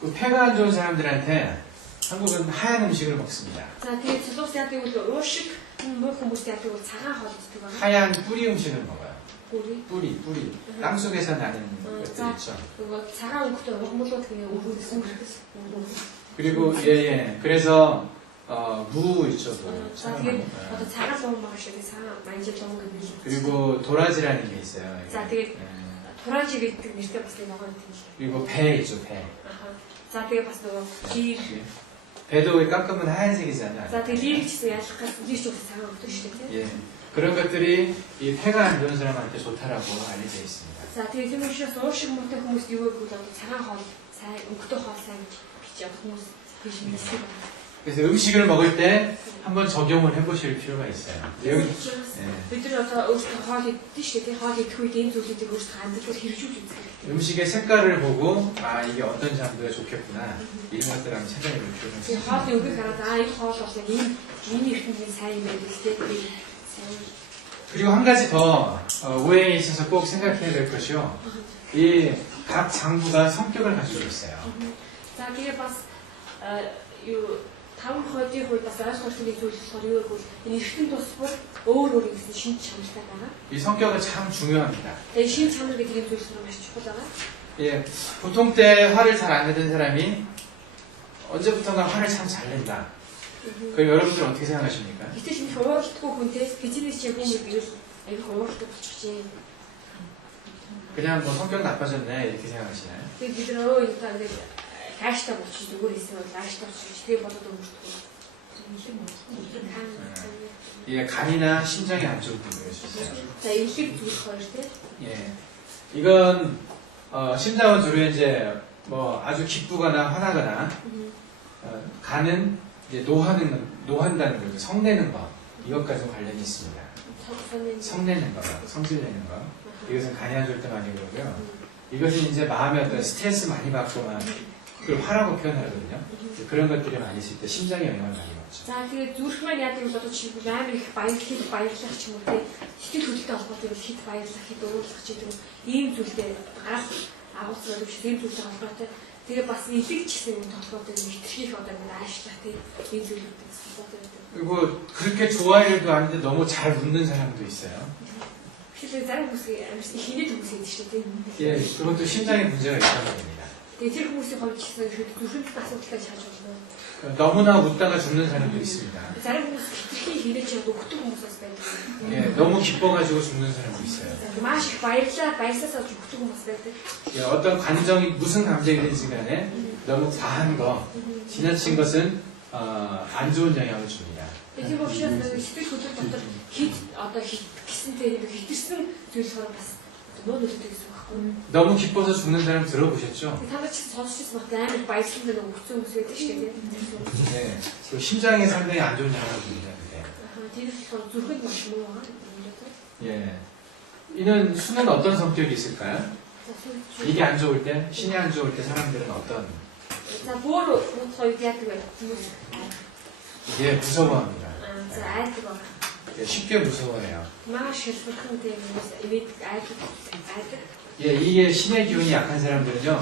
그 폐가 안 좋은 사람들한테 한국은 하얀 음식을 먹습니다. За тэгээд солонгос яадаг бол уушиг муу хүмүүс яадаг бол цагаан хоол иддэг байна. 하얀 뿌리 음식을 먹어요. Гүри. 뿌리. 땅 속에서 나는 것들 자, 있죠. 그거 цагаан өнгөтэй хүмүүс 그냥 우르르 그리고 그래서 무 있죠. 무. 자, тэгээд одоо цагаан луун маа шиг цагаан манжил луун гэдэг юм. 그리고 도라지라는 게 있어요. За тэгээд тураажи гэдэг нэртэй бас нэг байгаа юм. 그리고 배 있죠, 배. 아하. За тэгээд бас нөгөө лир. 배도 깎으면 하얀색이잖아요. За тэгээд лирийг ч гэсэн ялах гэсэн лир ч бас цагаан өнгөтэй шүү дээ. 예. 그런 것들이 이 폐가 안 좋은 사람한테 좋다라고 알려져 있습니다. За тэгээд тийм учраас уушиг муутай хүмүүс юу вэ гэвэл одоо цагаан хоол сайн өнгөтэй хоол сайн гэж бичиж хүмүүс тийш мэддэг байна. 그래서 음식을 먹을 때 한번 적용을 해보실 필요가 있어요. 여기 бид нар одоо өөрсдөө хоол идэх шүү дээ. хоол идэх үед энэ зүйлүүдийг өөрсдөө амьдралаар хэрэгжүүлж үздэг. 음식의 색깔을 보고 이게 어떤 장부가 좋겠구나 이런 것들 한번 찾아볼 필요가 Тэгээ 있어요. хоолны үгийг хараад энэ хоол бол ийм эрхэмний сайн юм байна гэдэг. 그리고 한 가지 더 오해에 있어서 꼭 생각해야 될 것이요. 이 각 장부가 성격을 가지고 있어요. За тэгээ бас юу таван хоолны хувьд бас ойлгох хэрэгтэй зүйл болохоор юу гэвэл энэ эрхэм тус бүр өөр гэсэн шинж чанартай байгаа. 이 성격은 참 중요합니다. Тэгээ шинж чанар гэдэг юм зүйлс маш чухал байгаа. 예, 보통 때 화를 잘 안 내던 사람이 언제부턴가 화를 참 잘 낸다. 그럼 여러분들 어떻게 생각하십니까? Гэтэл шинж хууралтгүй хүнтэй бизнес чинь хүн биер аяг хууралтай болчихжээ. 그냥 뭐 성격 나빠졌네 이렇게 생각하시나요? Тэгээ бид нөө энэ та ингээд хааштай болчих зүгээр хэлсэн бол хааштай болчих тэгээ бодоод өнгөртгөө. 예, 간이나 심장이 안 좋을 때 그럴 수 있어요. За элэг зүйл хоёр тий. 예, 이건 심장은 주로 이제 뭐 아주 기쁘거나 화나거나 간은 이제 노한다는 거죠. 성내는 거 이것까지 관련이 있습니다. 성내는 거, 성질내는 거 이것은 간이 안 좋을 때 많이 그러고요. 이것은 이제 마음에 어떤 스트레스 많이 받거나 그걸 화라고 표현하거든요. 그런 것들이 많이 있을 때 심장에 영향을 많이 받죠. За тэгээд зүрхмээр яадаг бол одоо чи амар их баярлах ч юм уу те сэтгэл хөдлөлтөй холбоотой хэд баярлах хэд уурлах ч гэдэг ийм зүйлтэй гарах агуулсан биш ийм зүйлтэй холбоотой тэгээ бас илэг ч гэсэн юм холбоотой хэтэрхийх одоо нэг аашлах те ийм зүйлтэй холбоотой байдаг. 그리고 그렇게 좋아해도 아닌데 너무 잘 웃는 사람도 있어요. Тэгэхээр зарим хүмүүс амар хинээд хүмүүс байдаг шүү дээ. 예, 그것도 심장에 문제가 있다는 겁니다. Тэгээ тэр хүмүүсийн хувьд ч гэсэн зүрхэнд асуудалтай шааж болно. 너무나 웃다가 죽는 사람도 있습니다. Зарим хүмүүс хэтэрхий хинээж чад өгдөг хүмүүс бас байдаг. 예, 너무 기뻐가지고 죽는 사람도 있어요. Маш их баярласаа өгдөг хүмүүс байдаг. 예, 어떤 감정이 무슨 감정이든지 간에 너무 과한 거, 지나친 것은 안 좋은 영향을 줍니다. Тийм учраас сэтгэл хөдлөл дотор хэд одоо хийсэнтэй хэтэрсэн зүйлсээр бас нөө нөлөөтэй гэсэн үг байхгүй. 너무 기뻐서 죽는 사람 들어보셨죠? Та нар ч сонсчихсан багт амар баярлсан дээр өгцөн хүмүүс байдаг шүү дээ. 네, 그 심장에 상당히 안 좋은 영향을 줍니다. 그게. Тэр болохоор зүрхэнд маш муу байгаа. 예, 이는 수는 어떤 성격이 있을까요? 이게 안 좋을 때, 신이 안 좋을 때 사람들은 어떤? За бүр хоёр яадаг байх хүмүүс. 예, 무서워합니다. За айдаг баг. 예, 쉽게 무서워해요. Маш их сүрхэнтэй хүмүүс ивэдэг айдаг. 예, 이게 신의 기운이 약한 사람들은요,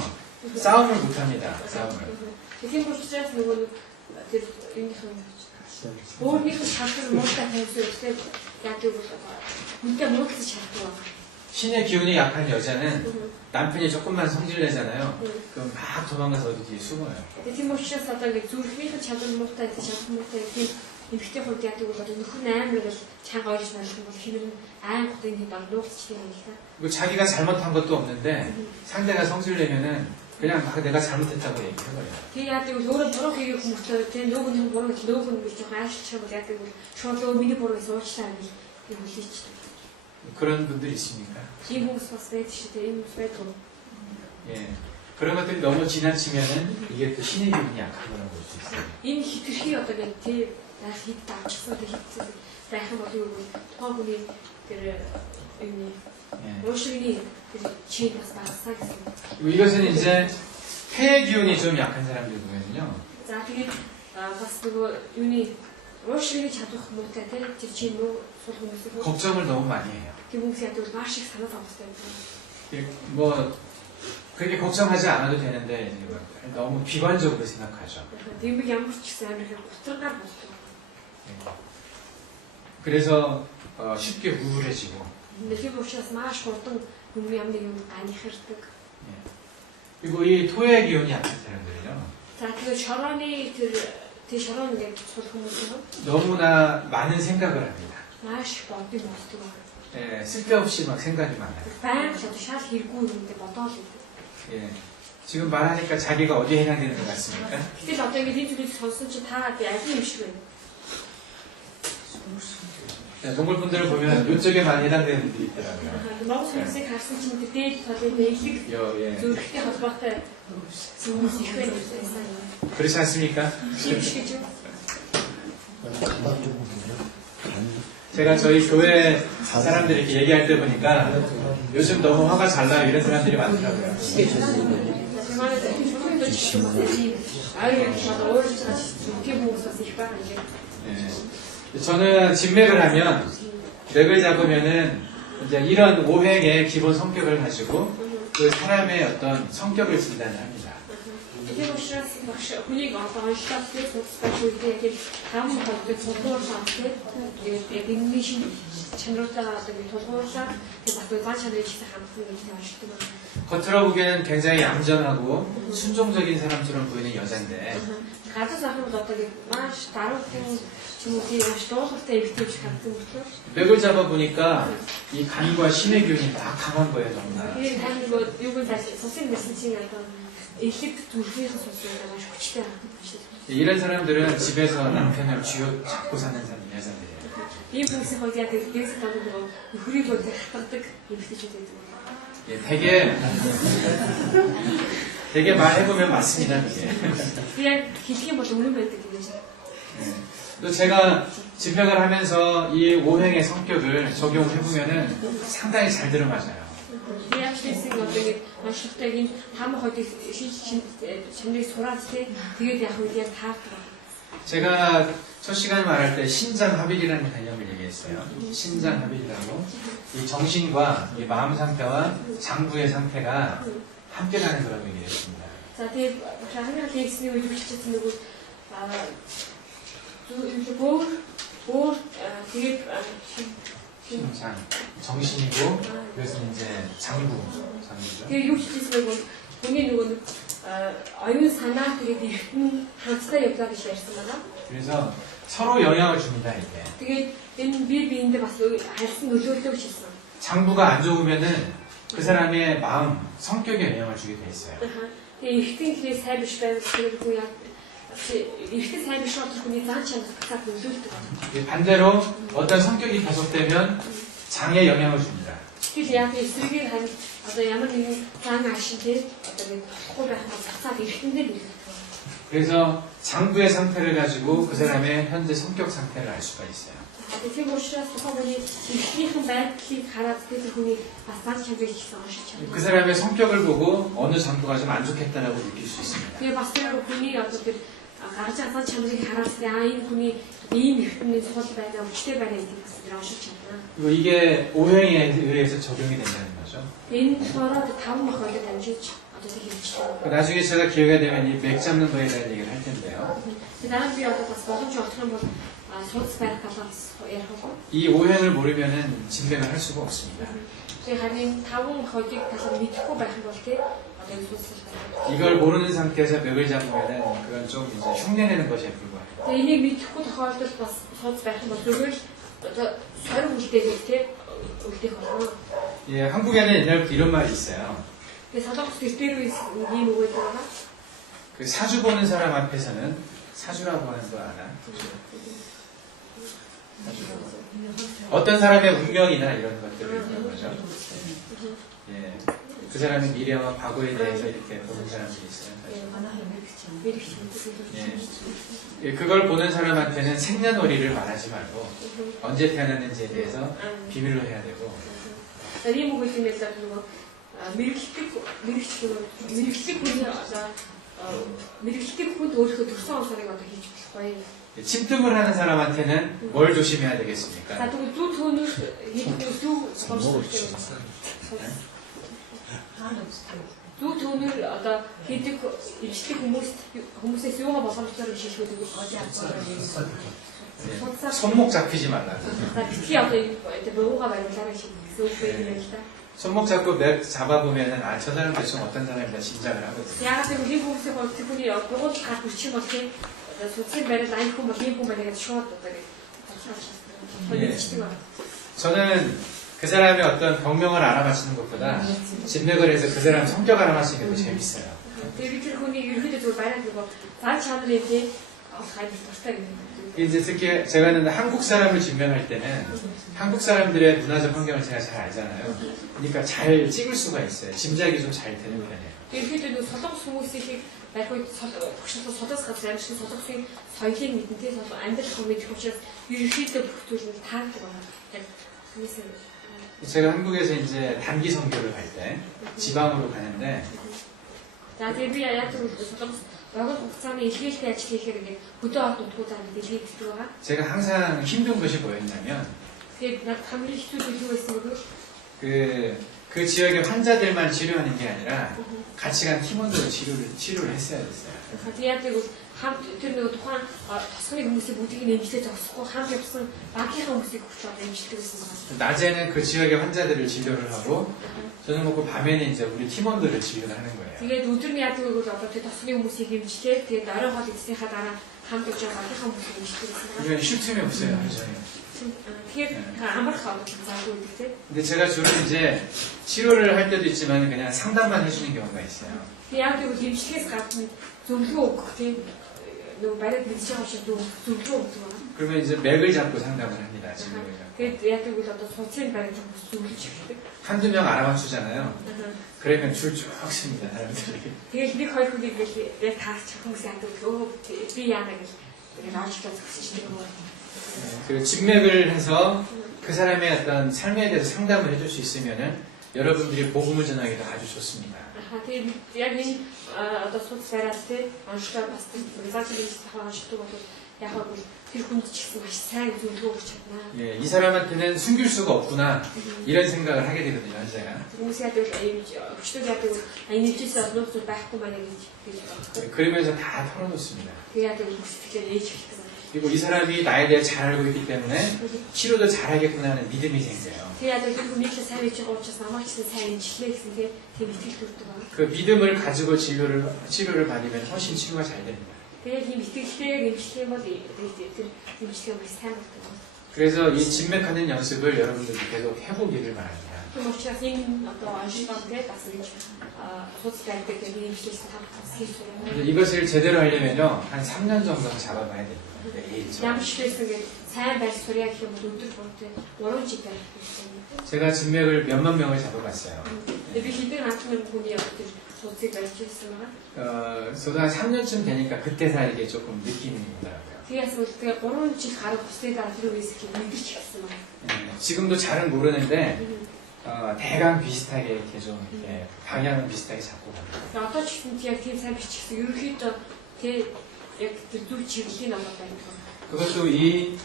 싸움을 못합니다. 싸움을. Тийм учраас нөгөө тэр энэхэн өөрийнх нь шалтгаан муутай тавьсан үстэй яадаг бол үнтэй муутай шалтгаан. 신의 기운이 약한 여자는 남편이 조금만 성질내잖아요. 그럼 막 도망가서 어디 뒤에 숨어요. Тийм учраас одоо ингэ зүрхнийх нь чадвар муутай, шалтгаан муутай тийм эмэгтэй хувьд яадаг бол нөхөр амар гэж чанга ойж нарах бол хинэн айн хотын хэд нууцчихдээ юм л та. 뭐 자기가 잘못한 것도 없는데 상대가 성질내면은 그냥 막 내가 잘못했다고 얘기해버려요. Тэгээ яадаг бол өөрөө буруу хийх хүмүүстэй тийм нөгөө нь буруу гэж нөгөө нь гэж аашчих бол яадаг бол шууд өө миний буруу гэж уучлаа гэж юм хэлчихдэг. 그런 분들 있습니까? Тийм хүмүүс бас байдаг шүү дээ. Энэ хүмүүс байдаг. 예. 그런 것들이 너무 지나치면은 이게 또 신의 기운이 약한 거라고 볼 수 있어요. Энэ хитрхи одоо ингэ тий яг хэд давчихсан тий хитсэн байх юм бол юу вэ? Тухайн хүний тэр юуны 예. уушигны тэр чиг бас багасаа гэсэн. 그리고 이것은 이제 폐의 기운이 좀 약한 사람들 보면요. За тэгээд бас нөгөө юуны уушигны чадвах муутай тий тэр чинь нөө сул хүмүүсийг 걱정을 너무 많이 해요. тийм хүмүүс яадаг бол маш их санаа зовстой байдаг. 예, 뭐 그렇게 걱정하지 않아도 되는데 이제 뭐 너무 비관적으로 생각하죠. Тийм яг ямар ч гэсэн амар их утрагаар болдог. 예. 그래서 쉽게 우울해지고 Тийм учраас маш хурдан хүмүүс ямар нэг юм ганихэрдэг. 예. 그리고 이 토의 기운이 약한 사람들은요. За тэгээд шорооны тэр шороо ингээд сул хүмүүс 너무나 많은 생각을 합니다. маш их боддог болдог байна. 예, 쓸데없이 막 생각이 많아요. Баян л одоо шал хэрэггүй юмдээ бодоол байдаг. 예. 지금 말하니까 자기가 어디에 해당되는 것 같습니까? Гэтэл одоо ингээд энэ зүйлийг сонсон чи та би аль юм шиг байна. 자, 동굴 분들을 보면 이쪽에 많이 해당되는 분들이 있더라고요. Монгол хүмүүсийг харсан чинь тэр дээд талын нэглэг 예. зүрхтэй холбоотой хүмүүс их байна гэсэн. 그렇지 않습니까? Тийм шиг гэж юу? 제가 저희 교회 사람들이 이렇게 얘기할 때 보니까 요즘 너무 화가 잘 나요 이런 사람들이 많더라고요. 예. 저는 진맥을 하면 맥을 잡으면은 이제 이런 오행의 기본 성격을 가지고 그 사람의 어떤 성격을 진단합니다. Тийм учраас багш хүнийг одоо онцлог гэж судалж үедээ яг хам холбоотой тулгуурлаа тэгээд яг энэ шин чанаруудаа одоо би тулгуурлаа тэгээд бас зан чанарыг ихтэй хамтсан гэж онцлог байна. 겉으로 보기에는 굉장히 얌전하고 순종적인 사람처럼 보이는 여잔데 Гадаас ахын бол одоо яг маш даруухан ч юм уу тийм маш дуулахтай эмэгтэйч хамтсан мөртлөө 맥을 잡아보니까 이 간과 신의 기운이 막 강한 거예요 정말. тэгээд тань нөгөө юуг нь сонссон гэсэн чинь одоо элэг зүрхнийхээ сонссон маш хүчтэй байна. 이런 사람들은 집에서 남편을 쥐어잡고 사는 여자들이에요. Ийм хүмүүсийн хувьд яг дээс гадаа нөгөө нөхрийг бол хатдаг эмэгтэйчүүд байдаг. 예, 되게 말해보면 맞습니다. 그게. 그냥 хэлэх юм бол үнэн байдаг гэж. 또 제가 집행을 하면서 이 오행의 성격을 적용해보면은 상당히 잘 들어맞아요. Тэгээд шлисинг одоо ингэ онцлогтой ийм таамаг хоёрыг чамдрыг сураад тэгээд яг үед яг таардаг. 제가 첫 시간에 말할 때 신장합일이라는 개념을 얘기했어요. 신장합일이라고 이 정신과 이 마음 상태와 장부의 상태가 함께 가는 그런 얘기를 했습니다. За тэгээд хамгийн лекцийн үед бичсэн нэг өөр тэгээд 신장 정신이고 그래서 이제 장부죠. тэгээд юу хэлсэн бэ? Хүний нөгөө оюун санаа тэгээд эргэн хамтдаа явлаа гэж ярьсан байна. 그래서 서로 영향을 줍니다 이게. Тэгээд энэ бие биендээ бас харьсан нөлөөлөлөө гэж хэлсэн. 장부가 안 좋으면은 그 사람의 마음, 성격에 영향을 주게 돼 있어요. Тэгээд эргэн хэлээ сайн биш байвал тэгээд хүн яг эргэн сайн биш бол хүний зан чанарт нөлөөлдөг. 반대로 어떤 성격이 계속되면 장에 영향을 줍니다. Тэгэхээр яг эсрэгээр хань одоо ямар нэгэн зан ашиг тий одоо нэг болохгүй байх нь цацаад эргэндээ нөлөөлдөг. 그래서 장부의 상태를 가지고 그 사람의 현재 성격 상태를 알 수가 있어요. Тийм учраас тухайн хүний эрхнийхэн байдлыг хараад тэр хүний бас зан чанарыг хийсэн уншиж чадна. 그 사람의 성격을 보고 어느 장부가 좀 안 좋겠다라고 느낄 수 있습니다. Тэгээ бас тэр хүний одоо тэр гарч байгаа зан чанарыг хараад энэ хүний ийм эрхтний сул байгаа, өвчтэй байгаа гэдгийг бас тэр уншиж чадна. 그리고 이게 오행에 의해서 적용이 된다는 거죠. Энэ болохоор 5 мах ойлог амжиж одоо тэг хэлчихсэн. 나중에 제가 기회가 되면 이 맥 잡는 거에 대한 얘기를 할 텐데요. Дараа би одоо бас боломж олох юм бол судас байх талаас ярих уу? 이 오행을 모르면은 진맥을 할 수가 없습니다. Тэгээ харин 5 мах ойлыг талаар мэдэхгүй байх юм бол тий одоо энэ судас байх. 이걸 모르는 상태에서 맥을 잡으면은 그건 좀 이제 흉내내는 것에 불과해요. Тэгээ энийг мэдэхгүй тохиолдолд бас судас байх юм бол зүгээр одоо сорин үлдээгээд тий үлдээх болно. 예, 한국에는 옛날부터 이런 말이 있어요. Тэгээ солонгос гэртээр ийм үг байгаа. 그 사주 보는 사람 앞에서는 사주라고 하는 거 알아? 어떤 사람의 운명이나 이런 것들을 있는 거죠. 예, 그 사람의 미래와 과거에 대해서 이렇게 보는 사람들이 있어요. 예, 그걸 보는 사람한테는 생년월일을 말하지 말고 언제 태어났는지에 대해서 비밀로 해야 되고. ийм үг хэлмээр л нөгөө мэрэгчлэг хүнд өөрийнхөө төрсөн онцлогыг одоо хийж болохгүй. 침tum을 하는 사람한테는 뭘 조심해야 За 되겠습니까? тэгвэл зүү төөнөөр хийх зүү сонсогчтой. Зүү төөнөөр одоо хийдэг ижлэг хүмүүсээс юугаа боломжтой гэж шийдвэр өгөх. 손목 잡히지 말라고. За битгий одоо буугаа бариулаарай гэж хэлсэн юм л да. 손목 잡고 맥 잡아보면은 아, 저 사람 대충 어떤 사람인가 짐작을 하거든요. Яг л ийм хүмүүсийн хувьд тэрний буугаад гарах хүчин бол тийм судсын барил айн хүн бол ийм хүн байна гэж шууд одоо гэж 저는 그 사람의 어떤 병명을 알아맞히는 것보다 진맥을 해서 그 사람 성격 알아맞히는 게 더 재밌어요. Тэгээд тэр хүний ерөөдөө зүгээр бариад нөгөө зан чанарын тийм хайр дуртай гэдэг. 이제 특히 제가 한국 사람을 진명할 때는 한국 사람들의 문화적 환경을 제가 잘 알잖아요. 그러니까 잘 찍을 수가 있어요. 짐작이 좀 잘 되는 편이에요. Ерөөдөө солонгос хүмүүсийг барих үед солонгос газар амьсгал солонгосын соёлыг мэднэ тийм амьдрах мэдэх учраас ерөөдөө бүх зүйлийг таардаг байна. 제가 한국에서 이제 단기 선교를 갈 때 지방으로 가는데 За тэгээд би яг тэр солонгос богино хугацааны илгээлтэй ажил хийхээр ингээд хөдөө орд нутгуудаар дэлхийд гэдэг байгаа. 제가 항상 힘든 것이 뭐였냐면 Тэгээд над хамгийн хэцүү зүйл юу байсан бэ? 그 지역의 환자들만 치료하는 게 아니라 같이 간 팀원들도 치료를 했어야 됐어요. Тэгээд хамт тэр нэг тухайн тосгоны хүмүүсийг бүгдийг нэмжлээ зогсохгүй хамт явсан багийнхаа хүмүүсийг хүч аваад нэмжлээ гэсэн байна. 낮에는 그 지역의 환자들을 진료를 하고 저녁 먹고 밤에는 이제 우리 팀원들을 진료를 하는 거예요. Тэгээд өдөр нь яадаг вэ гэвэл одоо тэр тосгоны хүмүүсийг нэмжлээ. Тэгээд орой хоол эцсийнхаа дараа хамт явж байгаа багийнхаа хүмүүсийг нэмжлээ гэсэн байна. 그러니까 쉴 틈이 없어요. 하루종일. Тэгэхээр амарх заагүй гэдэг тийм. 근데 제가 주로 이제 치료를 할 때도 있지만 그냥 상담만 해주는 경우가 있어요. Тэгээд яг тэр нэмжлээс гадна зөвлөгөө өгөх тийм нөгөө бариад мэдчих авах шиг зөвлөгөө өгдөг байна. 그러면 이제 맥을 잡고 상담을 합니다. 진료를. Тэгээд яг тэр бол одоо судсын бариад зөвлөж өгдөг. 한두 명 알아맞추잖아요. 그러면 줄쭉 씁니다. 사람들이. Тэгээд нэг хоёр хүнийг яг таарч хүмүүсийн ханддаг би яана гэж тэгээд аажлаа зогсчихдаг юм байна. 그 진맥을 해서 그 사람의 어떤 삶에 대해서 상담을 해줄 수 있으면은 여러분들이 복음을 전하기도 아주 좋습니다. Тэгээд яг энэ одоо судас бариад те онцлог бас результатыг хаашдаг бол яг бол тэр хүнд ч гэсэн маш сайн зөвлөгөө өгч чадна. 예, 이 사람한테는 숨길 수가 없구나 이런 생각을 하게 되거든요, 제가. Хүмүүс яадаг өчтөд яадаг энэ дэжсэн олон зүйл байхгүй байна гэж 그러면서 다 털어놓습니다. тэгээд яадаг сэтгэлээр ээж хэлдэг. 그리고 이 사람이 나에 대해 잘 알고 있기 때문에 치료도 잘하겠구나 하는 믿음이 생겨요. Тэгээд яадаг тэр хүн нийтлээ сайн хийж байгаа учраас намайг ч сайн имжлээ гэсэн тийм итгэл төрдөг байна. 그 믿음을 가지고 치료를 받으면 훨씬 치료가 잘 됩니다. Тэгээд ийм итгэлтэй имжлэх юм бол тэр имжлэх юм сайн болдог. 그래서 이 진맥하는 연습을 여러분들이 계속 해보기를 바랍니다. Тийм учраас энэ одоо онцлог те бас ингэж судас барьдаг тийм имжлээс хийж байна. 근데 이것을 제대로 하려면요 한 3년 정도는 잡아봐야 됩니다. Ямар ч байсан гэж сайн байр сурья гэх юм бол өдөр бүртээ 3 жил байх гэсэн. 제가 진맥을 몇만 명을 잡아봤어요. Би хэдэн хатмын хүний явдаг судасыг барьж ирсэн байгаа. 저도 한 3년쯤 되니까 그때서 이게 조금 느낌이 오더라고요. Тэгээс бол тэгээ 3 жил гарах усны дараа тэр үеэс их мэдэрч ирсэн байна. 지금도 잘은 모르는데 대강 비슷하게 이렇게 좀 이렇게 방향은 비슷하게 잡고 갑니다. Одоо ч гэсэн яг тийм сайн бичсэн. Ерөнхийдөө тэг яг тэр зүг чиглэлийн намайг байна. 그것도 이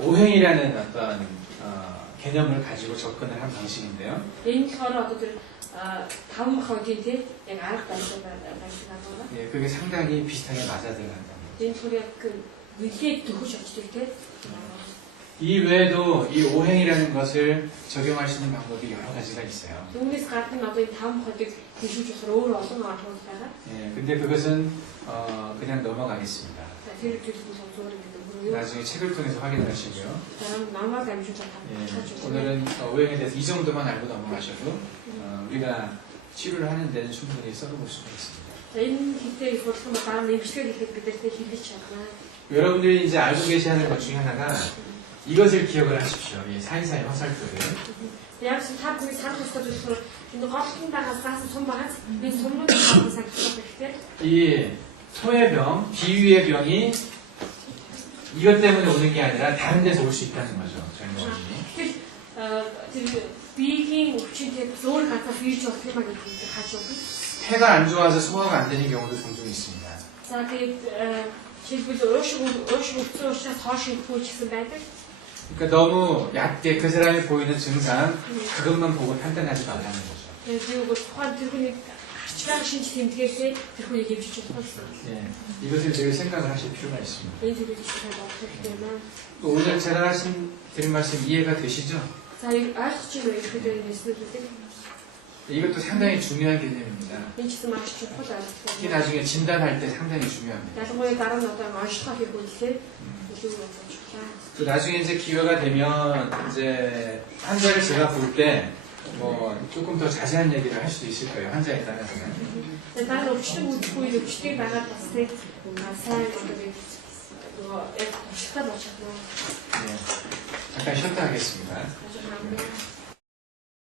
오행이라는 어떤 개념을 가지고 접근을 한 방식인데요. Энэ болохоор одоо тэр 5%-ийн тий яг арга барилга. 예, 그게 상당히 비슷하게 맞아들어간다. Энэ түр яг нэлээд төхөж очдог тий. 이 외에도 이 오행이라는 것을 적용할 수 있는 방법이 여러 가지가 있어요. Үүнээс гадна одоо энэ 5%-ыг хэвшүүлж болохоор өөр олон аргууд байгаа. 예, 근데 그것은 그냥 넘어가겠습니다. Тэр зүйлс зөвөр гэдэг юм. 나중에 책을 통해서 확인하시고요. намайг амжуулж 예, байгаа. 오늘은 오행에 대해서 이 정도만 알고 넘어가셔도 우리가 치료를 하는 데는 충분히 써볼 수가 있습니다. Энэ хэвтэй их болох юм дараа нь имчилгээ хийхэд бидэртэй хэлж чадна. 여러분들이 이제 알고 계셔야 하는 것 중에 하나가 이것을 기억을 하십시오. 이 사이사이 화살표를. Яг ч та бүхэн санах ёстой зүйл болохоор энэ голтон байгаа заасан сум байгаа. Би сумнууд байгаа санагдах хэрэгтэй. 이 소외병, 비위의 병이 이것 때문에 오는 게 아니라 다른 데서 올 수 있다는 거죠. 저희 몸이. Тэр биеийн өвчнөд зөөр ганцаар бийж болох юм аа гэж хааж өгнө. 폐가 안 좋아서 소화가 안 되는 경우도 종종 있습니다. За тэгээд жишээлбэл уушиг өвсөн учраас хоош ихгүй ч гэсэн байдаг. 그러니까 너무 얕게 그 사람이 보이는 증상 그것만 보고 판단하지 말라는 거죠. Тэгээд тухайн тэр хүний гарч байгаа шинж тэмдгээсээ тэр хүнийг хэмжиж болох гэсэн. 예, 이것을 늘 생각을 하실 필요가 있습니다. Энэ зүйлийг сайн бодох хэрэгтэй байна. 또 오늘 제가 드린 말씀 이해가 되시죠? За ойлгож байна ихэд нэслүүдийг 이것도 상당히 중요한 개념입니다. энэ ч гэсэн маш чухал 특히 ойлгох. 나중에 진단할 때 상당히 중요합니다. ялангуяа дараа нь одоо онцлог хийх үйлдэл илүү болгож байна. 또 나중에 이제 기회가 되면 이제 환자를 제가 볼 때 뭐 조금 더 자세한 얘기를 할 수도 있을 거예요. 환자에 따라서는. Тэгээд дараа нь өвчтөг үдхгүй өвчтгийг дагаад бас тэг сайн одоо нэг нөгөө яг туршлагатай болж чадна. 예, 잠깐 쉬었다 하겠습니다. гэж хаамаа.